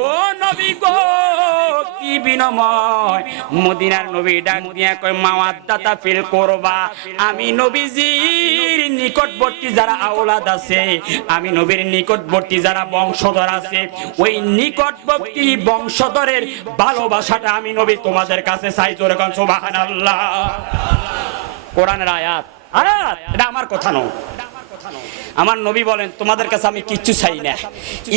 ও নবী গো, কি বিনিময়? মদিনার নবী ডাক দিয়া কয়, মাওয়াদ্দাতা ফিল কুরবা। আমি নবীজির নিকটবর্তী যারা আওলাদ আছে, আমি নবীর নিকটবর্তী যারা বংশধর আছে, ওই নিকটবর্তী বংশধরের ভালোবাসাটা আমি নবী তোমাদের কাছে চাই। জোরে কোন সুবহানাল্লাহ। কোরআনের আয়াত, এটা আমার কথা নয়। আমার নবী বলেন, তোমাদের কাছে আমি কিচ্ছু চাই না,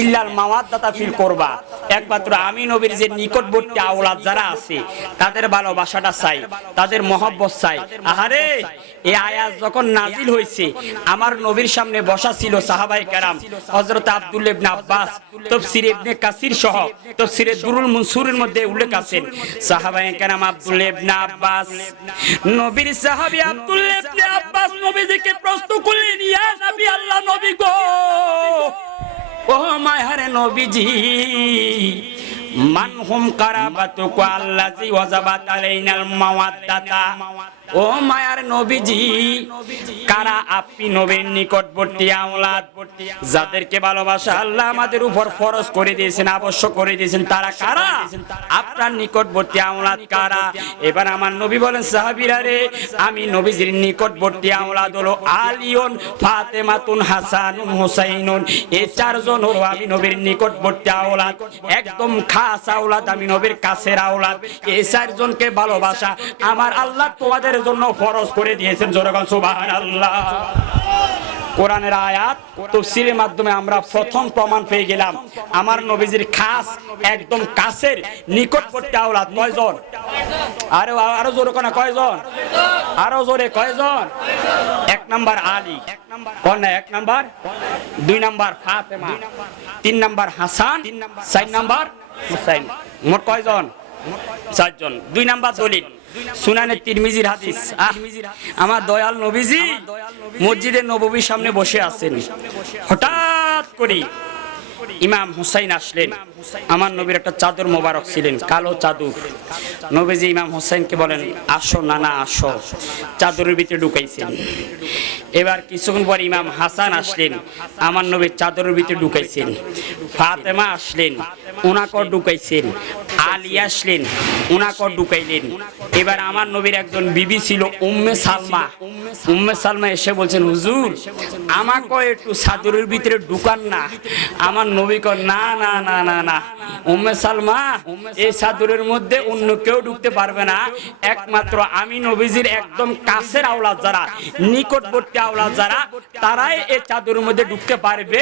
ইল্লাল মাওয়াদ্দাতা ফিল কুরবা, একমাত্র আমি নবীর যে নিকটবর্তী আওলাদ যারা আছে তাদের ভালোবাসাটা চাই, তাদের মহব্বত চাই। আহারে, এই আয়াত যখন নাজিল হয়েছে, আমার নবীর সামনে বসা ছিল সাহাবায়ে কেরাম, হযরত আব্দুল্লাহ ইবনে আব্বাস, তাফসীর ইবনে কাসির সহ তাফসীরে দুরুল মনসুরের মধ্যে উল্লেখ আছে, সাহাবায়ে কেরাম আব্দুল্লাহ ইবনে আব্বাস, নবীর সাহাবী আব্দুল্লাহ ইবনে আব্বাস নবীজিকে প্রশ্ন করলেন, ইয়া নবী আল্লাহ, নবী গো, ও মায়ার নবীজি, মানহুম কারাবাতুকা আল্লাযী ওয়াজাবাত আলাইনাল মাওয়াদ্দাতা। ও মায়ার নবীজি, কারা আপনি নবীর নিকটবর্তী আওলাদ, যাদেরকে ভালোবাসা আল্লাহ আমাদের উপর ফরজ করে দিয়েছেন, আবশ্যক করে দিয়েছেন, তারা কারা? আপনার নিকটবর্তী আওলাদ কারা? এবার আমার নবী বলেন, সাহাবীরা রে, আমি নবীজির নিকটবর্তী আওলাদ হলো আলিউন, ফাতেমাতুন, হাসানুন, হুসাইনুন। এই চারজন হলো আমি নবীর নিকটবর্তী আওলাদ, একদম খাস আওলাদ, আমি নবীর কাছের আওলাদ। এই চারজনকে ভালোবাসা আমার আল্লাহ তোমাদের জন্য ফরজ করে দিয়েছেন। জোরে বলেন সুবহানাল্লাহ। কোরআনের আয়াত তাফসীরের মাধ্যমে আমরা প্রথম প্রমাণ পেয়ে গেলাম, আমার নবীজির খাস একদম কাছের নিকটবর্তী আওলাদ কয়জন? আরো জোরে কোন কয়জন? আরো জোরে কয়জন? এক নাম্বার আলী, কোন এক নাম্বার, দুই নাম্বার ফাতেমা, তিন নাম্বার হাসান, চার নাম্বার হুসাইন। মোট কয়জন? চারজন। দুই নাম্বার দলিল সুনানে তিরমিজির হাদিস। আমার দয়াল নবীজি মসজিদে নববীর সামনে বসে আছেন, হঠাৎ করে ইমাম হুসাইন আসলেন। আমার নবীর একটা চাদর মোবারক ছিলেন, কালো চাদর। নবীজি ইমাম হুসাইনকে বলেন, আসো নানা আসো, চাদরের ভিতরে ঢুকাইছেন। এবার কিছুক্ষণ পর ইমাম হাসান আসলেন, আমার নবীর চাদরের ভিতরে ঢুকাইছেন। ফাতেমা আসলেন, ওনাকে ঢুকাইছেন। আলী আসলেন, ওনাকে ঢুকাইলেন। এবার আমার নবীর একজন বিবি ছিল উম্মে সালমা। উম্মে সালমা এসে বলছেন, হুজুর আমাকে একটু চাদরের ভিতরে ঢুকান না। আমার নবী কয়, না না না না না উম্মে সালমা, এই চাদরের মধ্যে অন্য কেউ ঢুকতে পারবে না, একমাত্র আমি নবীজির একদম কাছের আওলাদ যারা, নিকটবর্তী আওলাদ যারা, তারাই এই চাদরের মধ্যে ঢুকতে পারবে,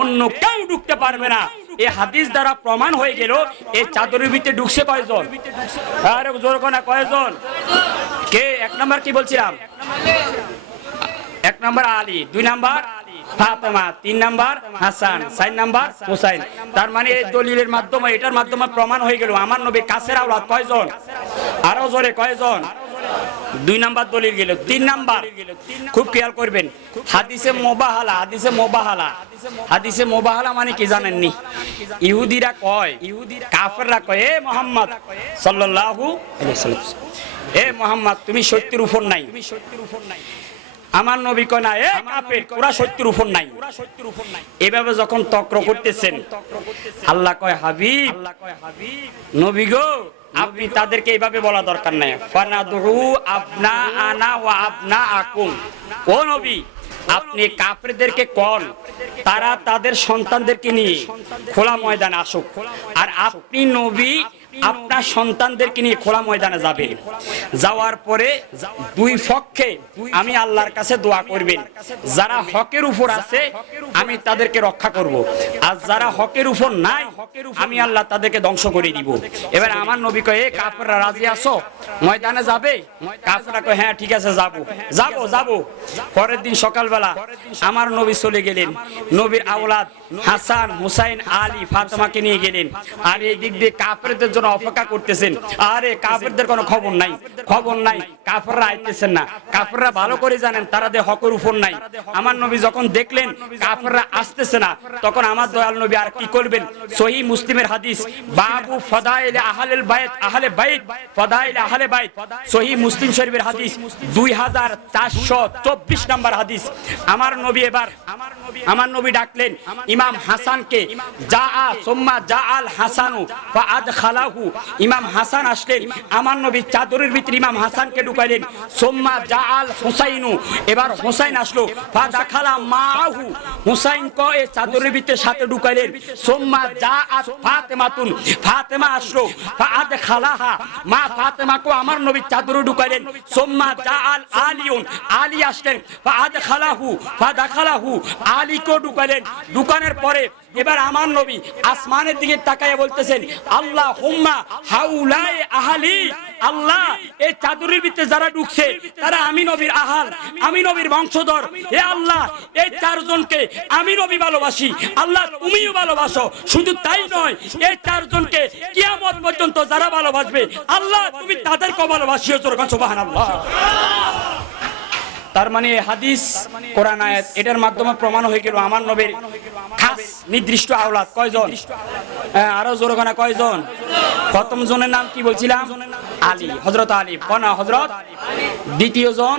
অন্য কেউ ঢুকতে পারবে না। এই হাদিস দ্বারা প্রমাণ হয়ে গেল এই চাদরের ভিতরে ঢুকছে কয়জন? আরে জোর কোনা কয়জন? কে? এক নাম্বার কি বলছিলাম? এক নাম্বার আলী, দুই নাম্বার ফাতেমা, তিন নাম্বার হাসান, চার নাম্বার হুসাইন। তার মানে এই দলিলের মাধ্যমে, এটার মাধ্যমে প্রমাণ হয়ে গেল আমার নবীর কাছের আওলাদ কয়জন? আরো জোরে কয়জন? দুই নাম্বার দলিল গেল। তিন নাম্বার খুব খেয়াল করবেন, হাদিসে মুবাহালা। হাদিসে মুবাহালা, হাদিসে মুবাহালা মানে কি জানেননি? ইহুদিরা কয়, কাফেররা কয়, এ মুহাম্মদ সাল্লাল্লাহু আলাইহি ওয়াসাল্লাম, এ মুহাম্মদ তুমি সত্যের উপর নাই। আমার নবী কয় না, এ কাফের ওরা সত্যের উপর নাই। এভাবে যখন তর্ক করতেছেন, আল্লাহ কয়, হাবিব নবী গো, আপনি তাদেরকে এইভাবে বলা দরকার নাই। ফানাদু আবনা আনা ওয়া আবনা আকুম। ও নবী, আপনি কাফেরদেরকে কোন তারা তাদের সন্তানদেরকে নিয়ে খোলা ময়দানে আসুক, আর আপনি নবী আপনার সন্তানদেরকে নিয়ে খোলা ময়দানে যাবেন। যাওয়ার পরে দুই পক্ষে আমি আল্লাহর কাছে দোয়া করবেন, যারা হকের উপর আছে আমি তাদেরকে রক্ষা করব, আর যারা হকের উপর নাই আমি আল্লাহ তাদেরকে ধ্বংস করে দিব। এবার আমার নবী কয়, এ কাফেররা রাজি আছো ময়দানে যাবে? কাফেররা কয়, হ্যাঁ ঠিক আছে যাব যাব যাব। পরের দিন সকালবেলা আমার নবী চলে গেলেন, নবীর আওলাদ হাসান, হুসাইন, আলী, ফাতেমাকে নিয়ে গেলেন, আর এই দিক দিয়ে কাফেরদের জন্য জন্য অপেক্ষা করতেছেন। আরে কাফেরদের কোনো খবর নাই, খবর নাই, কাফেররা আইতেছেন না। কাফেররা ভালো করে জানেন তারা যে হকের উপর নাই। আমার নবী যখন দেখলেন কাফেররা আসতেছে না, তখন আমার দয়াল নবী আর কি করবেন? সহিহ মুসলিমের হাদিস, বাবু ফাদাইল আহলেল বাইত, আহলে বাইত, ফাদাইল আহলে বাইত, সহিহ মুসলিম শরীফের হাদিস 2424 নম্বর হাদিস। আমার নবী ডাকলেন ইমাম হাসানকে, জাআ সুম্মা জাআল হাসানু ফাআদখালাহু। ইমাম হাসান আসলেন, আমার নবী চাদরের ভিতরে ইমাম হাসানকে ঢুকাইলেন। সুম্মা জাআল হুসাইনু, এবার হুসাইন আসলো, ফাদাখালা মাআহু, হুসাইনকে এই চাদরের ভিতরে সাথে ঢুকাইলেন। সুম্মা জাআত ফাতেমাতুন, ফাতেমা আসলো, ফাআদখালাহা, মা ফাতেমাকে আমার নবী চাদরে ঢুকাইলেন। সুম্মা জাআল আলিউন, আলী আসলেন, ফাদাখালাহু, আলীকে ঢুকাইলেন। ঢুকানোর পরে এবার আমার নবী আসমানের দিকে তাকায় বলতেছেন, আল্লাহুম্মা হাউলাই আহলি, আল্লাহ এই চাদরের ভিতরে যারা ঢুকছে তারা আমি নবীর আহাল, আমি নবীর বংশধর। হে আল্লাহ, এই চারজনকে আমি নবী ভালোবাসি, আল্লাহ তুমিও ভালোবাসো। শুধু তাই নয়, এই চারজনকে কিয়ামত পর্যন্ত যারা ভালোবাসবে আল্লাহ তুমি তাদেরকে ভালোবাসিও। সুবহানাল্লাহ। তার মানে হাদিস, কোরআন আয়াত, এটার মাধ্যমে প্রমাণ হয়ে গেল আমার নবীর খাস নির্দিষ্ট আওলাদ কয়জন? আরো জোরে গানা কয়জন? প্রথম জনের নাম কি বলছিলাম? আলী, হযরত আলী। কোন হযরত? দ্বিতীয় জন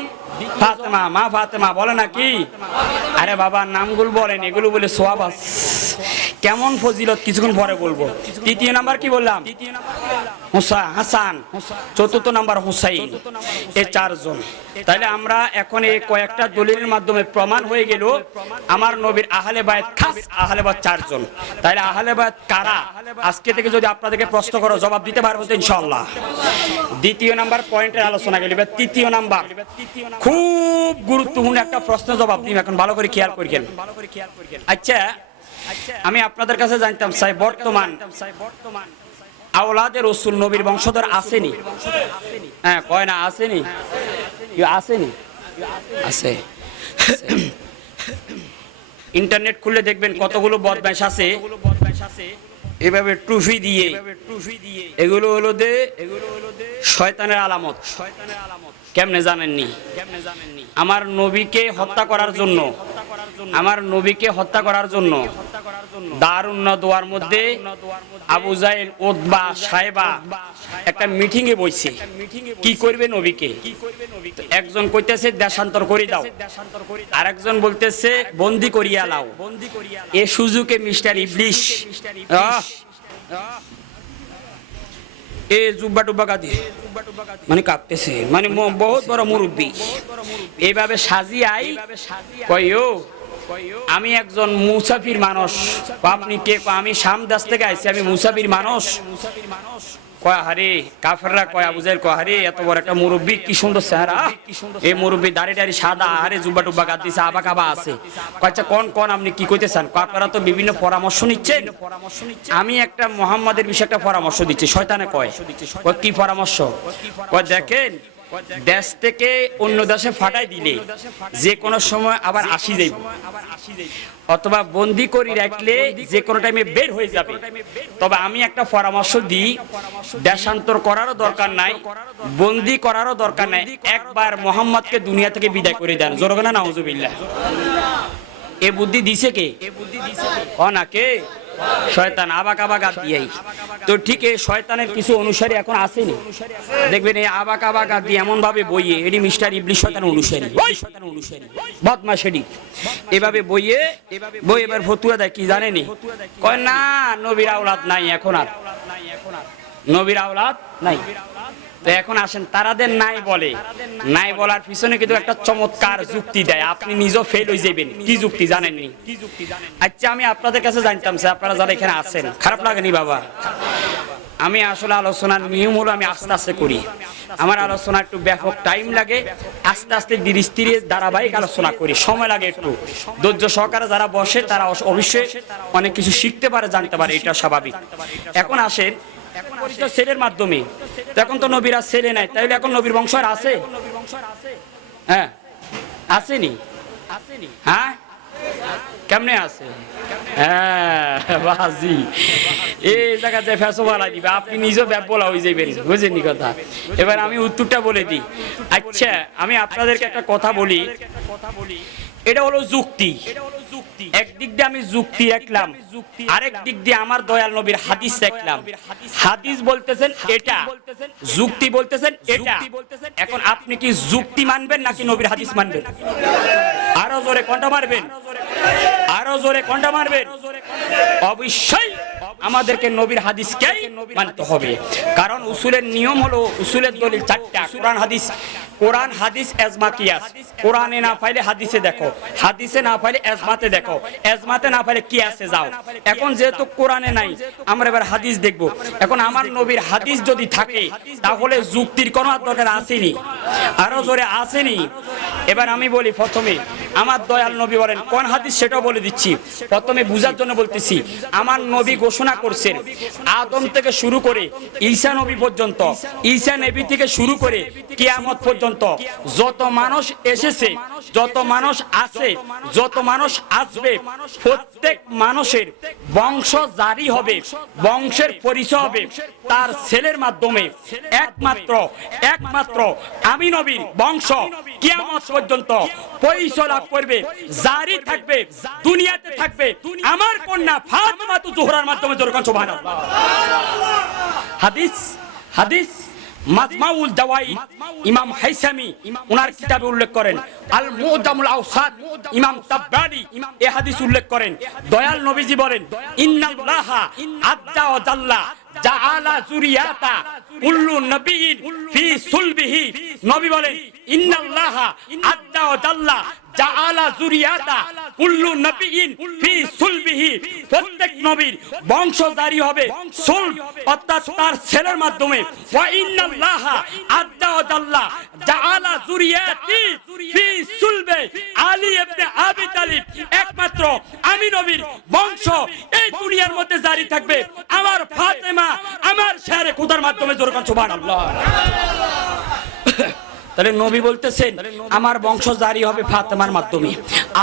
ফাতেমা, মা ফাতেমা। বলে নাকি? আরে বাবা নামগুলো বলেন, এগুলো বলে সওয়াব আছে। কেমন ফজিলত কিছুক্ষণ পরে বলবো। তৃতীয় নাম্বার কি বললাম? হাসান। চতুর্থ নাম্বার হুসাইন। এই চারজন। তাহলে আমরা এখন এই কয়েকটা দলিলের মাধ্যমে প্রমাণ হয়ে গেল আমার নবীর আহলে বাইত, খাস আহলে বাইত চারজন। তাহলে আহলে বাইত কারা? আজকে থেকে যদি আপনাদেরকে প্রশ্ন করো জবাব দিতে পারবো তো ইনশাআল্লাহ। দ্বিতীয় নাম্বার পয়েন্টের আলোচনা গেল। তৃতীয় নাম্বার খুব গুরুত্বপূর্ণ একটা প্রশ্নের জবাব দিন, এখন ভালো করে খেয়াল করেন। আচ্ছা, আমি আপনাদের কাছে জানতাম চাই, বর্তমান আওলাদে রাসূল নবীর বংশধর আসেনি? হ্যাঁ কয় না আসেনি? আসেনি? আছে। ইন্টারনেট খুললে দেখবেন কতগুলো বদমাইশ আছে এভাবে টুফি দিয়ে, এগুলো হলো শয়তানের আলামত। কেমনে জানেননি? আমার নবীকে হত্যা করার জন্য, আমার নবীকে হত্যা করার জন্য দারুন নদওয়ার মধ্যে আবু জাহেল, উতবা, সাইবা একটা মিটিং এ বইছে। কি করবে নবীকে? একজন কইতেছে দেশান্তর করে দাও, আর একজন বলতেছে বন্দি করিয়া লাও। এ সুযোগে মিস্টার ইবলিশ এ জুব্বা টুব্বা গাদি মানে কাঁপতেছে, মানে বহুত বড় মুরব্বী। এইভাবে সাজিয়াই কইও আমি একজন মুসাফির মানুষ। আপনি কে? আমি শাম দেশ থেকে আইছি, আমি মুসাফির মানুষ। কয় হারে কাফেররা, কয় আবু জাহেল কয় হারে এত বড় একটা মুরব্বী, কি সুন্দর চেহারা, এই মুরব্বী দাড়ি টাড়ি সাদা, আরে জুব্বা টুব্বা গাদ দিছে, আবা কাবা আছে। আচ্ছা কোন আপনি কি কইতেছেন? আপনারা তো বিভিন্ন পরামর্শ নিচ্ছেন, আমি একটা মুহাম্মাদের বিষয়ে একটা পরামর্শ দিচ্ছি। শয়তানে কয় কি পরামর্শ? কয় দেখেন, দেশ থেকে অন্য দেশে ফাটাই দিলে যে কোনো সময় আবার আসি যাইব, অথবা বন্দি করে রাখলে যে কোনো টাইমে বের হয়ে যাবে। তবে আমি একটা পরামর্শ দিই, দেশান্তর করারও দরকার নাই, বন্দি করারও দরকার নাই, একবার মুহাম্মদকে দুনিয়া থেকে বিদায় করে দেন। জোরে বলেন নাউজুবিল্লাহ। এ বুদ্ধি দিছে কে? কে? শয়তান, আবাক আবাক দিয়াই। তো ঠিক এই শয়তানের কিছু অনুসারী এখন আসেনি, দেখবেন এই আবাক আবাক দিয়ে এমন ভাবে বইয়ে, এটি মিস্টার ইবলিশ শয়তানের অনুসারী, বদমাশেরি এভাবে বইয়ে বই এবার ফতুয়া দেয় কি জানেনি? কয় না নবীর আওলাদ নাই, এখন আর নবীর আওলাদ নাই। তো এখন আসেন, তারাদের নাই বলে, নাই বলার পিছনে কিন্তু একটা চমৎকার যুক্তি দেয়, আপনি নিজেও ফেল হয়ে যাবেন। কি যুক্তি জানেননি? আচ্ছা আমি আপনাদের কাছে জানতাম স্যার, আপনারা যারা এখানে আছেন, খারাপ লাগেনি বাবা? আমি আসলে আলোচনার নিয়ম হলো আমি আস্তে আস্তে করি, আমার আলোচনা একটু ব্যাপক টাইম লাগে, আস্তে আস্তে ধীরে স্থিরে ধারাবাহিক আলোচনা করি, সময় লাগে একটু। ধৈর্য সহকারে যারা বসে তারা অবশ্যই অনেক কিছু শিখতে পারে, জানতে পারে, এটা স্বাভাবিক। এখন আসেন ছেলের মাধ্যমে, এখন তো নবীরা ছেলে নাই, তাইলে এখন নবীর বংশ আর আছে? হ্যাঁ আসেনি? হ্যাঁ কেমনে আছে? হ্যাঁ বাজি, এই জায়গা যে ফেসো বলা দিবে, আপনি নিজেও ব্যাপ বলা হয়ে যাবেন, বুঝেননি কথা। এবার আমি উত্তরটা বলে দিই। আচ্ছা, আমি আপনাদেরকে একটা কথা বলি, এটা হলো যুক্তি। একদিক দিয়ে আমি যুক্তি রাখলাম, আরেক দিক দিয়ে আমার দয়াল নবীর হাদিস রাখলাম। হাদিস বলতেছেন এটা, যুক্তি বলতেছেন এটা। এখন আপনি কি যুক্তি মানবেন নাকি নবীর হাদিস মানবেন? আরো জোরে কোনটা মারবেন? আরো জোরে কোনটা মারবেন? অবশ্যই আমাদেরকে নবীর হাদিসকেই মানতে হবে, কারণ উসুলের নিয়ম হলো, উসুলের দলিল চারটা: কোরআন হাদিস, কোরআন হাদিস এজমা কিয়াস। কোরআনে না পাইলে হাদিসে দেখো, হাদিসে না পাইলে এজমাতে দেখো, এজমাতে না পাইলে কিয়াসে যাও। এখন যেহেতু কোরআনে নাই, আমরা এবার হাদিস দেখব। এখন আমার নবীর হাদিস যদি থাকে, তাহলে যুক্তির কোনো দরকার আসেনি। আরো জোরে আসেনি। এবার আমি বলি, প্রথমে আমার দয়াল নবী বলেন কোন হাদিস, সেটাও বলে দিচ্ছি। প্রথমে বুঝার জন্য বলতেছি, আমার নবী ঘোষণা করছেন আদম থেকে শুরু করে ঈসা নবী পর্যন্ত, ঈসা নবী থেকে শুরু করে কিয়ামত পর্যন্ত যত মানুষ এসেছে, যত মানুষ আছে, যত মানুষ আসবে, প্রত্যেক মানুষের বংশ জারি হবে, বংশের পরিচয় হবে তার ছেলের মাধ্যমে। একমাত্র আমি নবীর বংশ কিয়ামত পর্যন্ত পরিচয় লাভ করবে, জারি থাকবে, দুনিয়াতে থাকবে আমার কন্যা ফাতেমা জোহরার মাধ্যমে। যেরকম সুবহানাল্লাহ। হাদিস মাজমাউল জাওয়াইদ ইমাম হাইসামি ওনার কিতাবে উল্লেখ করেন, আল মুজামুল আওসাত ইমাম তাবরানি এই হাদিস উল্লেখ করেন। দয়াল নবীজি বলেন, ইন্নাল্লাহা আজ্জা ওয়া জাল্লা জাআলা যুরিয়াতা কুল্লু নবিয়্যিন ফি সুলবিহি। নবী বলেন, ইন্নাল্লাহা আজ্জা ওয়া জাল্লা জাআলা যুরিয়াতা কুল্লু নবিয়্যিন ফি সুলবিহি। প্রত্যেক নবীর বংশ জারি হবে সুলব অর্থাৎ তার ছেলের মাধ্যমে। ওয়া ইন্নাল্লাহা আজ্জা ওয়া জাল্লা জাআলা যুরিয়াতি ফি সুলবে আলী ইবনে আবি তালিব। একমাত্র আমি নবীর বংশ এই দুনিয়ার মধ্যে জারি থাকবে আমার ফাতেমা, আমার শেরে খুদার মাধ্যমে। জোরে কোন সুবহানাল্লাহ। তাহলে নবী বলতেছেন আমার বংশ জারি হবে ফাতেমার মাধ্যমে,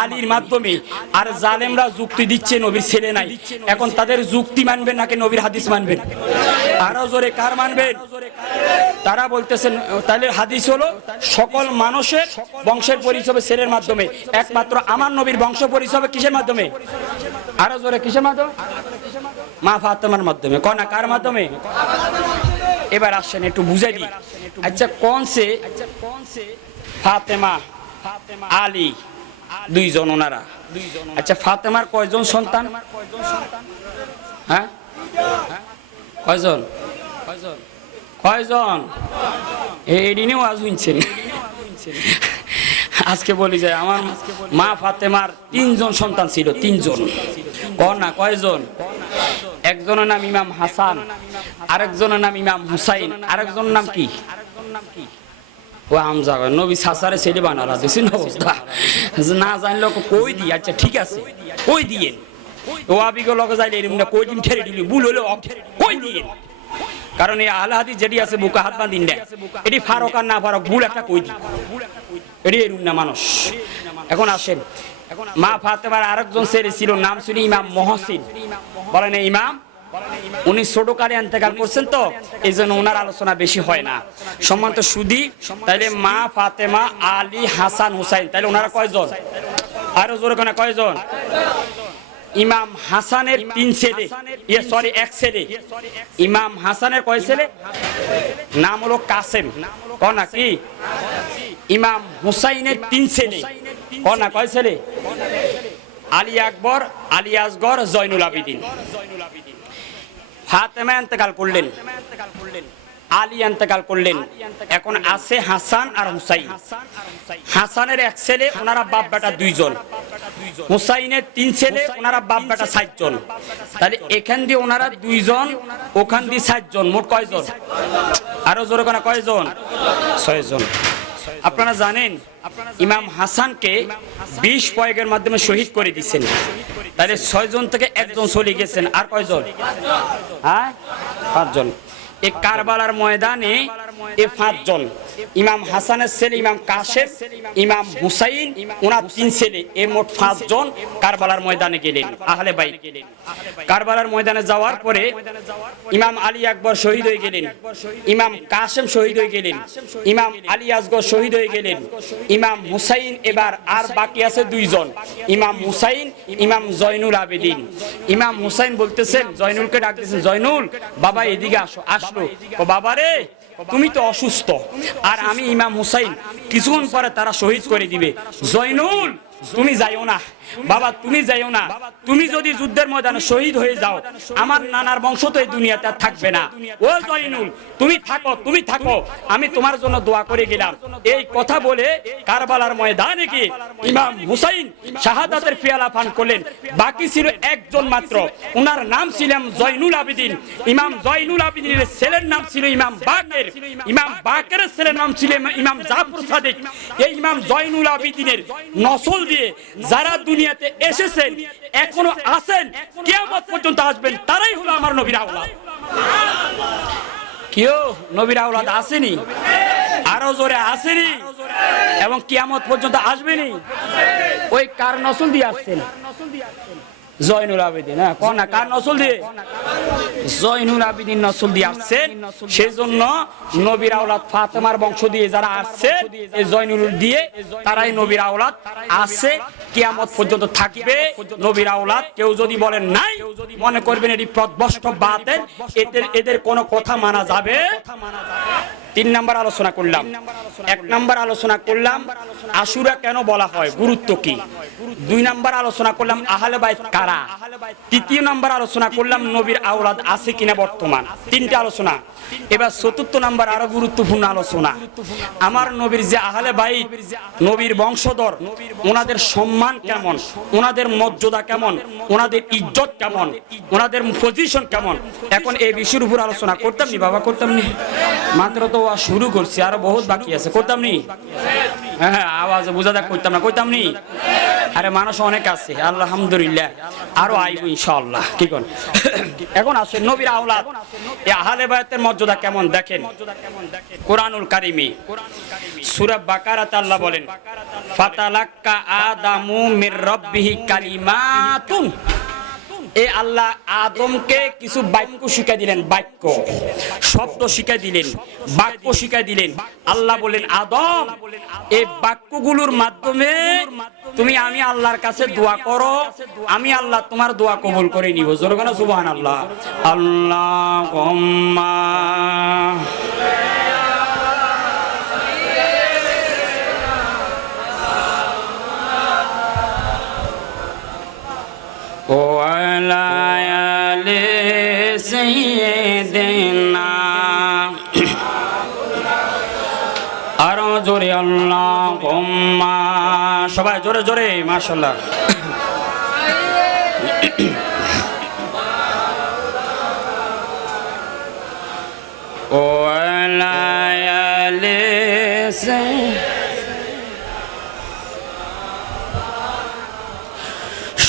আলীর মাধ্যমে। আর জালেমরা যুক্তি দিচ্ছে নবীর ছেলে নাই। এখন তাদের যুক্তি মানবেন নাকি নবীর হাদিস মানবেন? আরো জোরে কার মানবেন? তারা বলতেছেন তাহলে হাদিস হলো সকল মানুষের বংশের পরিচয় হবে ছেলের মাধ্যমে, একমাত্র আমার নবীর বংশ পরিচয় হবে কিসের মাধ্যমে? আরো জোরে কিসের মাধ্যমে? মা ফাতেমার মাধ্যমে। কনা কার মাধ্যমে? এবার আসেন একটু বুঝাই দিই। আচ্ছা, কোন সে ফাতেমা আলী দুইজন ওনারা? আচ্ছা, ফাতেমার কয়জন সন্তান? হ্যাঁ, কয়জন? কয়জন? এই দিনেও আজ শুনছেন। আজকে বলি যে আমার মা ফাতেমার 3 জন সন্তান ছিল, 3 জন। কনা কয়জন? একজনের নাম ইমাম হাসান, আরেকজনের নাম ইমাম হুসাইন, আরেকজনের নাম কি? ও হামজা। নবী সাসারে ছেলে বানালা দিছেন অবস্থা না জানলো কই দি। আচ্ছা ঠিক আছে, কই দিয়েন। ও আবিগো লগে যাইলে এরকম না কই দিন ঠেরে দিলি, ভুল হলো কই দিয়েন। কারণ এই আহলে হাদিস যেটি আছে বুকা হাত বাঁধিন না, এটি ফারক আর না ফারক ভুল একটা কই দি, এটি এরকম না মানুষ। এখন আসেন, মা ফাতেমার আরেকজন ছেলে ছিল, নাম ছিল ইমাম মহসিন। বলেন ইমাম, উনি ছোটকালে ইন্তেকাল করছেন, তো এই জন্য ওনার আলোচনা বেশি হয় না। সম্মানিত সুধী, তাইলে মা ফাতেমা, আলী, হাসান, হুসাইন, তাইলে ওনারা কয়জন? আরো জোরে কোনা কয়জন? ইমাম হাসানের 3 ছেলে, এক ছেলে। ইমাম হাসানের কয় ছেলে? নাম হলো কাসেম। কনা কি? ইমাম হুসাইনের 3 ছেলে। কনা কয় ছেলে? আলী আকবর, আলী আসগর, জয়নুল আবিদিন। ফাতেমা ইন্তেকাল করলেন, আলী ইন্তেকাল করলেন। এখন আছে হাসান আর হুসাইন। হাসানের 1 ছেলে, ওনারা বাপ বেটা 2 জন। হুসাইনের 3 ছেলে, ওনারা বাপ বেটা 7 জন। তাহলে এখান দিয়ে ওনারা 2 জন, ওখান দিয়ে 7 জন, মোট কয়জন? আরো জোরে কোনা কয়জন? 6 জন। আপনারা জানেন ইমাম হাসানকে 20 পয়গের মাধ্যমে শহীদ করে দিয়েছেন। তাহলে 6 জন থেকে 1 জন চলে গেছেন। আর কয়জন? হ্যাঁ, 5 জন। এই কারবালার ময়দানে এ 5 জন, ইমাম হাসানের ছেলে ইমাম কাসেম, ইমাম হুসাইন, ওনার 3 ছেলে, এ মোট 5 জন কারবালার ময়দানে গেলেন আহলে বাইত। কারবালার ময়দানে যাওয়ার পরে ইমাম আলী আকবর শহীদ হয়ে গেলেন, ইমাম কাসেম শহীদ হয়ে গেলেন, ইমাম আলী আসগর শহীদ হয়ে গেলেন, ইমাম হুসাইন, এবার আর বাকি আছে 2 জন, ইমাম হুসাইন, ইমাম জয়নুল আবেদিন। ইমাম হুসাইন বলতেছেন, জয়নুলকে ডাকতেছেন, জয়নুল বাবা এদিকে আসো। আসলো, ও বাবা রে তুমি তো অসুস্থ, আর আমি ইমাম হুসাইন, কিছুক্ষণ পরে তারা শহীদ করে দিবে। জয়নুল তুমি যাইও না বাবা, তুমি যাইও না, তুমি যদি যুদ্ধের ময়দানে শহীদ হয়ে যাও আমার নানার বংশ তো এই দুনিয়াতে আর থাকবে না। ও জয়নুল তুমি থাকো, তুমি থাকো, আমি তোমার জন্য দোয়া করে গেলাম। এই কথা বলে কারবালার ময়দানে গিয়ে ইমাম হুসাইন শাহাদাতের পেয়ালা পান করলেন। বাকি ছিল একজন মাত্র, ওনার নাম ছিল জয়নুল আবেদিন। ইমাম জয়নুল আবেদিনের ছেলের নাম ছিল ইমাম বাকের, ইমাম বাকের ছেলের নাম ছিল ইমাম জাফর সাদিক। এই ইমাম জয়নুল আবেদিনের নসল দিয়ে যারা দুনিয়াতে এসেছেন, এখনো আছেন, কিয়ামত পর্যন্ত আসবেন, তারাই হলো আমার নবীর আওলাদ। কেউ নবীর আওলাদ আসেনি, আরো জোরে আসেনি, এবং কিয়ামত পর্যন্ত আসবেনি। ওই কার নসল দিয়ে আসছেন? জয়নুল আবেদিন। হ্যাঁ কোন না, কার নসল দিয়ে? জয়নুল আবেদিন নসল দিয়ে আসছেন। সেই জন্য নবীর আওলাদ ফাতেমার বংশ দিয়ে যারা আসছে, এই জয়নুল দিয়ে তারাই নবীর আওলাদ আছে, কিয়ামত পর্যন্ত থাকবে নবীর আওলাদ। কেউ যদি বলেন নাই, মনে করবেন এটি প্রদভষ্ট বাতিল, এদের কোনো কথা মানা যাবে। 3 নাম্বার আলোচনা করলাম। 1 নাম্বার আলোচনা করলাম আশুরা কেন বলা হয়, গুরুত্ব কি। 2 নাম্বার আলোচনা করলাম আহলে বাইত কারা। 3 নাম্বার আলোচনা করলাম নবীর আওলাদ আছে কিনা বর্তমান। 3টা আলোচনা। এবার 4 নাম্বার আরো গুরুত্বপূর্ণ আলোচনা, আমার নবীর যে আহলে বাইত, নবীর বংশধর, ওনাদের সম্মান কেমন, ওনাদের মর্যাদা কেমন, ওনাদের ইজ্জত কেমন, ওনাদের পজিশন কেমন। এখন এই বিষয়ের উপর আলোচনা করতাম নি বাবা, করতাম নি? মাত্র তো শুরু করছি, আরো বহুত বাকি আছে, করতাম নি? হ্যাঁ আওয়াজ বোঝা যাক, করতাম না, করতাম নি? আরে মানুষ অনেক আছে আলহামদুলিল্লাহ, আরো আইব ইনশাআল্লাহ। কি কোন? এখন আসে নবীর আওলাদ, এই আহলে বাইতের মর্যাদা কেমন দেখেন। কোরআনুল কারিমে সূরা বাকারাতে আল্লাহ বলেন, ফাতালাক্কা আদামু মির রাব্বিহি কালিমাতুন। এ আল্লাহ আদমকে কিছু বাক্য শিখাই দিলেন, বাক্য শব্দ শিখাই দিলেন, বাক্য শিখাই দিলেন। আল্লাহ বলেন, আদম এই বাক্যগুলোর মাধ্যমে তুমি আমি আল্লাহর কাছে দোয়া করো, আমি আল্লাহ তোমার দোয়া কবুল করে নিব। জোরে বলো সুবহানাল্লাহ। আল্লাহুম্মা ও আলা আলি সাইয়্যিদিনা। আরো জোরে আল্লাহুম্মা, সবাই জোরে জোরে মাশাআল্লাহ। ও আলা আলি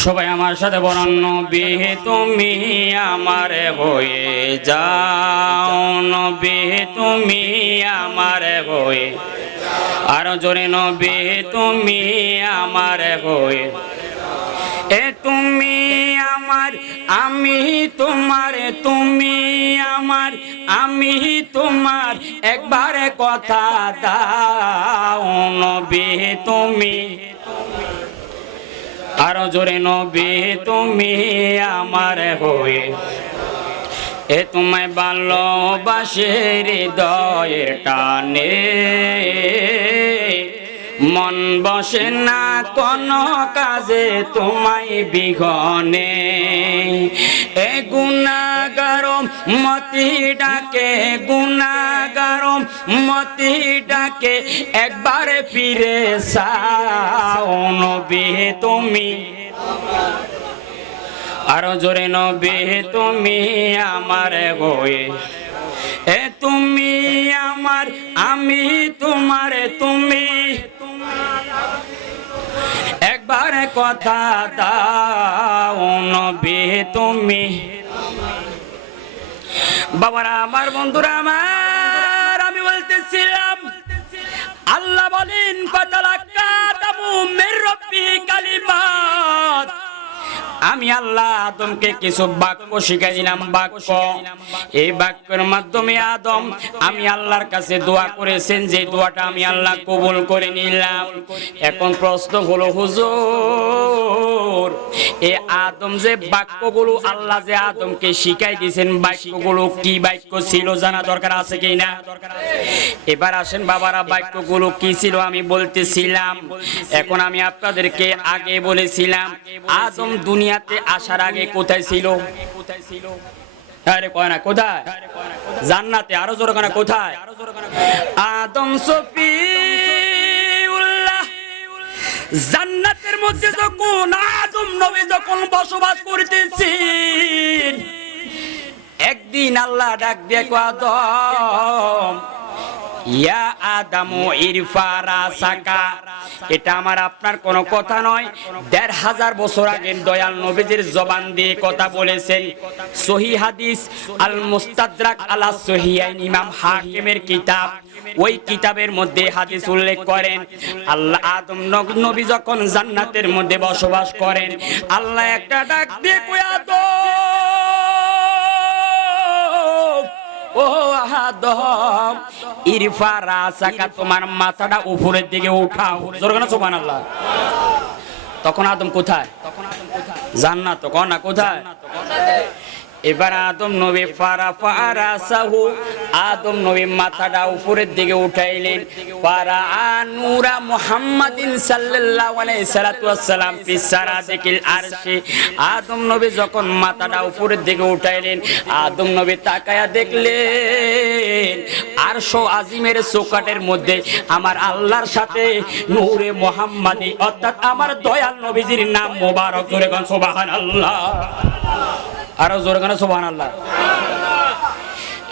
সবাই আমার সাথে বলেন, নবী তুমি আমার হয়ে যাও, নবী তুমি আমার হয়ে, আরো জোরে নবী তুমি আমার হয়ে, এ তুমি আমার আমি তোমার, তুমি আমার আমি তোমার, একবার কথা দাও নবী তুমি, আরো জোরে নবী তুমি আমার হয়ে, এ তোমায় ভালোবাসে হৃদয়ের টানে, মন বসে না কোনো কাজে তোমায় বিঘনে, এ গুনাহগার মতি ডাকে, গুনাহগার মতি ডাকে, একবার ফিরে চাও নবী তুমি, আরো জোরে নবী তুমি আমার হয়ে, এ তুমি আমার আমি তোমার, তুমি একবার কথা দাও নবী তুমি। বাবারা আমার, বন্ধুরা আমার, আমি বলতে আমি আল্লাহ আদমকে কিছু বাক্য শিখাই দিলাম। বাক্য, এই বাক্যের মাধ্যমে আদম আমি আল্লাহর কাছে দোয়া করেছেন, যে দোয়াটা আমি আল্লাহ কবুল করে নিলাম। এখন প্রশ্ন হলো, হুজুর এই আদম যে বাক্যগুলো আল্লাহ যে আদমকে শিখাই দিয়েছেন, বাক্যগুলো কি বাক্য ছিল জানা দরকার আছে কি না? এবার আসেন বাবারা, বাক্যগুলো কি ছিল আমি বলতেছিলাম। এখন আমি আপনাদেরকে আগে বলেছিলাম আদম দুনিয়াতে আসার আগে কোথায় ছিল? আরে কয় না কোথায়? জান্নাতে। আরো জোরে কয় না কোথায়? আদম সফিউল্লাহ জান্নাতের মধ্যে যখন আদম নবী যখন বসবাস করতেছেন, একদিন আল্লাহ ডাক দিয়ে কয়, আদম ইয়া আদামু ইরফা রাসাকা। এটা আমার আপনার কোনো কথা নয়, ১৫০০ বছর আগে দয়াল নবীজির জবান দিয়ে কথা বলেছেন। সহিহ হাদিস আল মুস্তাদরাক আলা সহিহাইন, ইমাম হাকিমের কিতাব, ওই কিতাবের মধ্যে হাদিস উল্লেখ করেন, আল্লাহ আদম নবী যখন জান্নাতের মধ্যে বসবাস করেন, আল্লাহ একটা ডাক দিয়ে কয়, আদম ও আদম ইরফা রাসাকা, তোমার মাথাটা উপরের দিকে উঠাও। জোরে বলেন সুবহানাল্লাহ। তখন আদম কোথায়? জান্নাত। কোন না কোথায়? এবার আদম নবী ফারাফারাসাহু, আদম নবী মাথাটা উপরের দিকে উঠাইলেন। ফারাআনুরা মুহাম্মাদিন সাল্লাল্লাহু আলাইহি সাল্লাতু ওয়াসসালাম ফি সারাদিকিল আরশি। আদম নবী যখন মাথাটা উপরের দিকে উঠাইলেন, আদম নবী তাকায়া দেখলেন আরশ আজিমের চৌকাঠের মধ্যে আমার আল্লাহর সাথে নূরে মুহাম্মাদি, অর্থাৎ আমার দয়াল নবীজির নাম মোবারক। করে কোন সুবহানাল্লাহ। আরো জোরে গান সুবহানাল্লাহ।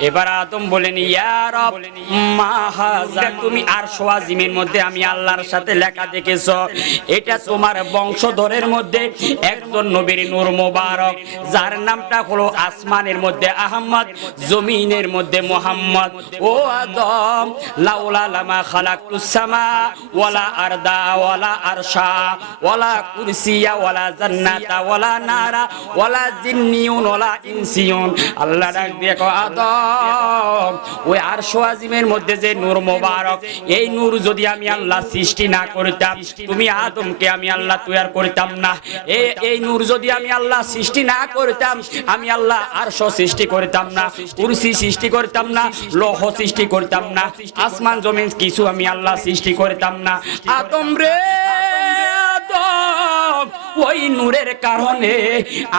এবার আদম বলেন, ইয়া রব মা হাযা, তুমি আরশ আজিমের মধ্যে আমি আল্লাহর সাথে লেখা দেখেছো, এটা তোমার বংশধরের মধ্যে একজন নবীর নূর মোবারক, যার নামটা হলো আসমানের মধ্যে আহমদ, জমিনের মধ্যে মুহাম্মদ। ও আদম লাউলা লামা খালাকতুস সামা ওয়ালা আরদা ওয়ালা আরশা ওয়ালা কুরসিয়া ওয়ালা জান্নাতা ওয়ালা নারা ওয়ালা জিন্নিয়ুন ওয়ালা ইনসিয়ুন। আল্লাহ ডাক দিয়ে কয়, আদম ওই আরশ আজিমের মধ্যে যে নূর মোবারক, এই নূর যদি আমি আল্লাহ সৃষ্টি না করতাম, তুমি আদমকে আমি আল্লাহ তৈরি করতাম না। এই নূর যদি আমি আল্লাহ সৃষ্টি না করতাম, আমি আল্লাহ আরশ সৃষ্টি করতাম না, কুরসি সৃষ্টি করতাম না, লৌহ সৃষ্টি করতাম না, আসমান জমিন কিছু আমি আল্লাহ সৃষ্টি করতাম না। আদম রে আদম, ওই নূরের কারণে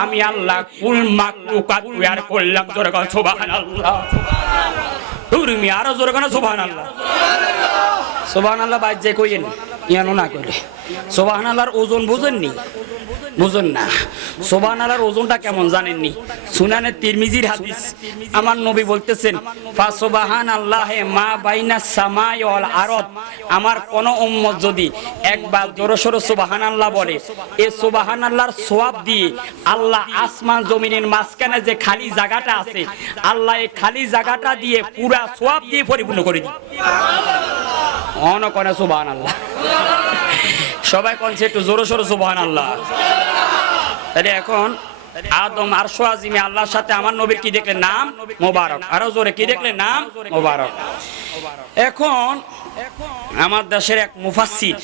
আমি আল্লাহ কুল মাকলুকাত তৈরি করলাম। জোরে বল সুবহানাল্লাহ। তুমি আরো জোরে বল সুবহানাল্লাহ। সুবহানাল্লাহ বাজে কইেন ইয়ানো না কইলে। সুবহানাল্লাহর ওজন বুঝেননি? বুঝেন না। সুবহানাল্লাহর ওজনটা কেমন জানেননি? সুনানে তিরমিজির হাদিস, আমার নবী বলতেছেন, ফা সুবহানাল্লাহি মা বাইনাস সামাই ওয়াল আরদ। আমার কোন উম্মত যদি একবার জোরে সোরে সুবহানাল্লাহ বলে, এই সুবহানাল্লাহর সওয়াব দিয়ে আল্লাহ আসমান জমিনের মাঝখানে যে খালি জায়গাটা আছে, আল্লাহ এই খালি জায়গাটা দিয়ে পুরা সওয়াব দিয়ে পরিপূর্ণ করে দিই। অন কোনে সুবহানাল্লাহ। সবাই কোনছে একটু জোরে সোরে সুবহানাল্লাহ। তাহলে এখন আদম আরশ আজিমে আল্লাহর সাথে আমার নবীর কি দেখলেন? নাম মোবারক। আরো জোরে কি দেখলেন? নাম মোবারক। এখন আমার দেশের এক মুফাসসির,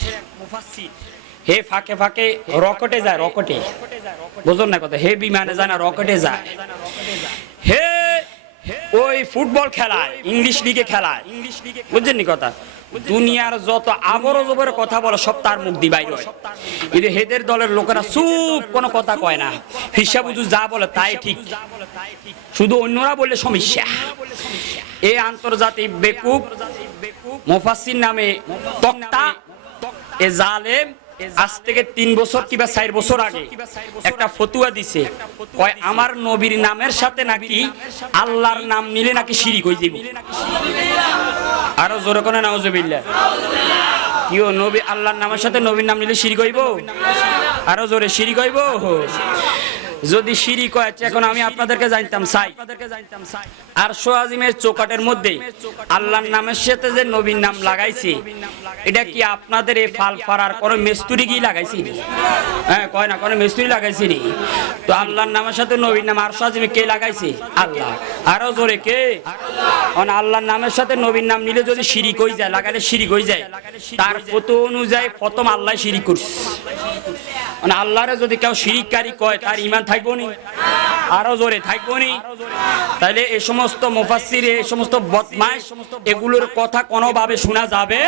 হে ফাঁকে ফাঁকে রকেটে যায়, রকেটে, বুঝুন না কথা, হে বিমানে যায় না, রকেটে যায়। হে ওই ফুটবল খেলায়, ইংলিশ লিগে খেলায়, বুঝছেন নি কথা? দুনিয়ার যত আবর জবর কথা বলে সব তার মুখ দিয়ে বাইর হয়, কিন্তু হেদের দলের লোকেরা চুপ, কোনো কথা কয় না, হিসাব বুঝু যা বলে তাই ঠিক, শুধু অন্যরা বললে সমস্যা। এই আন্তর্জাতিক বেকুব মুফাসসির নামে তক্তা, এ জালেম আজ থেকে 3 বছর কিংবা 4 বছর আগে একটা ফতুয়া দিছে, কয় আমার নবীর নামের সাথে নাকি আল্লাহর নাম নিলে নাকি শিরিক হয়ে যাবে। আরো জোরে কোনে নাউজুবিল্লাহ। কিও নবী আল্লাহর নামের সাথে নবীর নাম নিলে শিরিক হইব? আরো জোরে শিরিক হইব? যদি শিরিক হয়, এখন আমি আপনাদেরকে জানতাম চাই, আরশ আজিমের চৌকাটের মধ্যে আল্লাহর নামের সাথে যে নবীর নাম লাগাইছে, এটা কি আপনাদের এই ফাল ফারার কোন মিস্ত্রি কি লাগাইছি? হ্যাঁ, কয় না কোন মিস্ত্রি লাগাইছি নি? তো আল্লাহর নামের সাথে নবীর নাম আরশ আজিমে কে লাগাইছে? আল্লাহ। আরো জোরে কে? কারণ আল্লাহর নামের সাথে নবীর নাম নিলে যদি শিরিক হয়ে যায়, লাগালে শিরিক হয়ে যায়, তার কত অনুযায়ী প্রথম আল্লাহ শিরিক করছে। মানে আল্লাহরে যদি কেউ শিরিককারী কয়, তার ঈমান থাকবো নি? আরো জোরে থাকবো নি? তাইলে এই সমস্ত মুফাসসির, এই সমস্ত বদমাশ, এগুলোর কথা কোনোভাবে শোনা যাবে?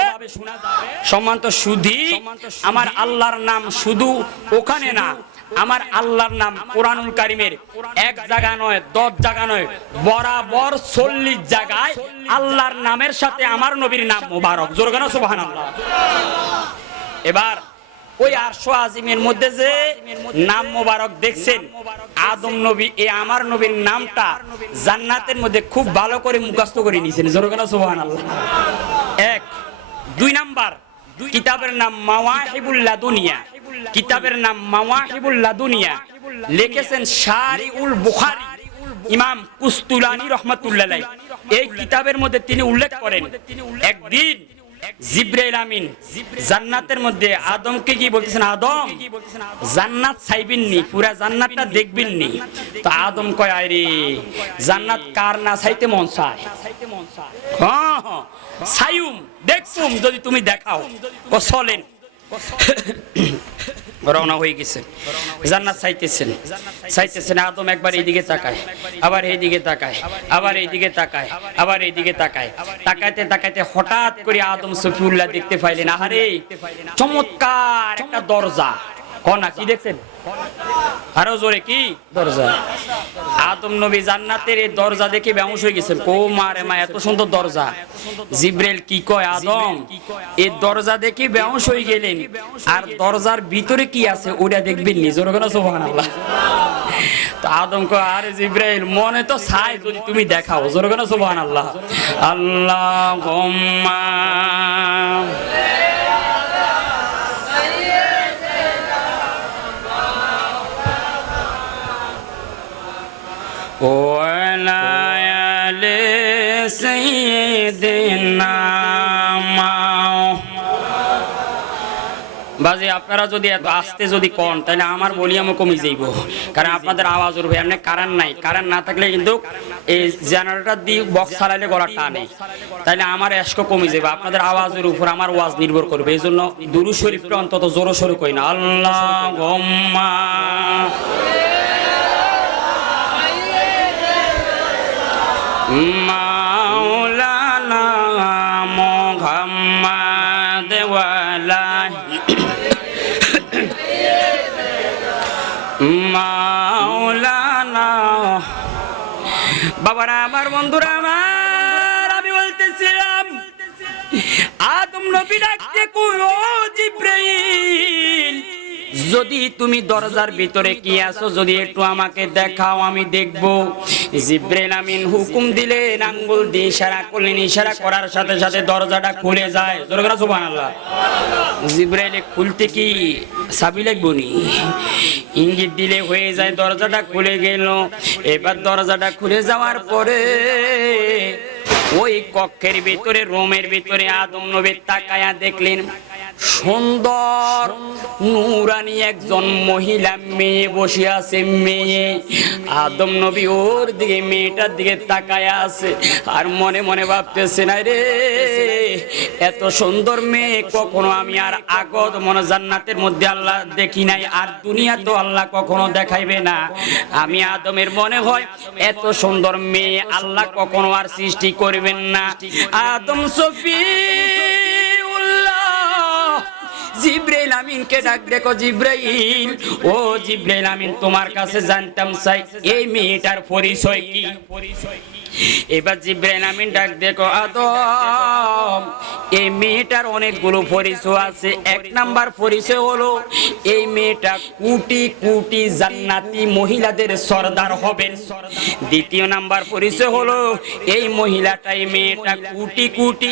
সম্মানিত সুধী, আমার আল্লাহর নাম শুধু ওখানে না, আমার আল্লাহর নাম কোরআনুল কারীমের এক জায়গা নয়, 10 জায়গা নয়, বরাবর 40 জায়গায় আল্লাহর নামের সাথে আমার নবীর নাম মোবারক। জোরে কেন সুবহানাল্লাহ। এবার ওই আরশ আজিমের মধ্যে যে নাম মোবারক দেখছেন, আদম নবী, এই আমার নবীর নামটা জান্নাতের মধ্যে খুব ভালো করে মুখস্থ করে নিয়েছেন। জোরে কেন সুবহানাল্লাহ। 1 2 নাম্বার, কিতাবের নাম মাওয়াহিবুল লাদুনিয়া, কিতাবের নাম মাওয়াহিবুল লাদুনিয়া, লিখেছেন শারিউল বুখারী ইমাম কুস্তুলানী রাহমাতুল্লাহ আলাইহি। এই কিতাবের মধ্যে তিনি উল্লেখ করেন, একদিন জিবরাইল আমিন জান্নাতের মধ্যে আদমকে কি বলতেছেন, আদম জান্নাত চাইবেন নি, পুরা জান্নাতটা দেখবেন নি? তো আদম কয়, আরে জান্নাত কার না চাইতে মন চায়? হ্যাঁ চাইুম, দেখছুম, যদি তুমি দেখাও। চলেন, রওনা হয়ে গেছে, জান্নাত চাইতেছেন, চাইতেছেন। আদম একবার এইদিকে তাকায়, আবার এইদিকে তাকায়, আবার এইদিকে তাকায়, আবার এইদিকে তাকায়। তাকাইতে তাকাইতে হঠাৎ করে আদম সফিউল্লাহ দেখতে পাইলেন, আহারে চমৎকার একটা দরজা। কোনা কি দেখছেন? আরো জোরে কি? দরজা। আদম নবী জান্নাতের এই দরজা দেখে বেহুশ হয়ে গেছেন। কো মারে মা, এত সুন্দর দরজা। জিবরাইল কি কয়, আদম এই দরজা দেখে বেহুশ হয়ে গেলেন, আর দরজার ভিতরে কি আছে ওটা দেখবেন নি? জোরে কেন সুবহানাল্লাহ। তো আদম কয়, আরে জিবরাইল মনে তো চাই, যদি তুমি দেখাও। জোরে কেন সুবহানাল্লাহ। আল্লাহুম্মা ওয়ালা আলি সাইয়্যিদিনা বাজে। আপনারা যদি এত আস্তে যদি কন, তাহলে আমার ভলিউমও কমে যাইব, কারণ আপনাদের আওয়াজ উঠবে। এমনি কারেন্ট নাই, কারেন্ট না থাকলে কিন্তু এই জেনারেটর দিয়ে বক্স চালাইলে গলা টানে, তাহলে আমার এসকো কমে যাবে। আপনাদের আওয়াজের উপর আমার ওয়াজ নির্ভর করবে। এই জন্য দুরূদ শরীফটা অন্তত জোরে সোরে কই না, আল্লাহুম্মা মাওলানা মুহাম্মদ ওয়ালা মাওলানা। বাবারা আমার, বন্ধুরা আমার, আমি বলতেছিলাম আদম নবী ডাকতে কই, ও জিবরাইল যদি তুমি দরজার ভিতরে কি আছো যদি একটু আমাকে দেখাও, আমি দেখব। জিবরাইল আমিন হুকুম দিলেন, আঙ্গুল দিয়ে ইশারা করলেন, ইশারা করার সাথে সাথে দরজাটা খুলে যায়। জোরে করে সুবহানাল্লাহ। জিবরাইল খুলতে কি চাবি লাগবে নি? ইঙ্গিত দিলে হয়ে যায়, দরজাটা খুলে গেল। এবার দরজাটা খুলে যাওয়ার পরে ওই কক্ষের ভিতরে, রুমের ভিতরে আদম নবী তাকায়া দেখলেন সুন্দর নূরানী একজন মহিলা মেয়ে বসে আছে। মেয়ে আদম নবী ওর দিকে, মেয়েটার দিকে তাকায়া আছে, আর মনে মনে ভাবতেছে, না রে এত সুন্দর মেয়ে কখনো আমি আর আগত মনে জান্নাতের মধ্যে আল্লাহ দেখি নাই, আর দুনিয়া তো আল্লাহ কখনো দেখাইবে না। আমি আদমের মনে হয় এত সুন্দর মেয়ে আল্লাহ কখনো আর সৃষ্টি করবেন না। আদম সফিউল্লাহ জিবরাইল আমিনকে ডাক দেখো, জিবরাইল, ও জিবরাইল আমিন তোমার কাছে জানতাম চাই এই মেয়েটার পরিচয় কি? এবার জিবরাইল আমিন ডাক দেখো, আদম এই মেয়েটার অনেকগুলো পরিচয় আছে। 1 নাম্বার পরিচয় হলো এই মেয়েটা কোটি কোটি জান্নাতি মহিলাদের সরদার হবেন। 2 নাম্বার পরিচয় হলো এই মহিলাটাই, মেয়েটা কোটি কোটি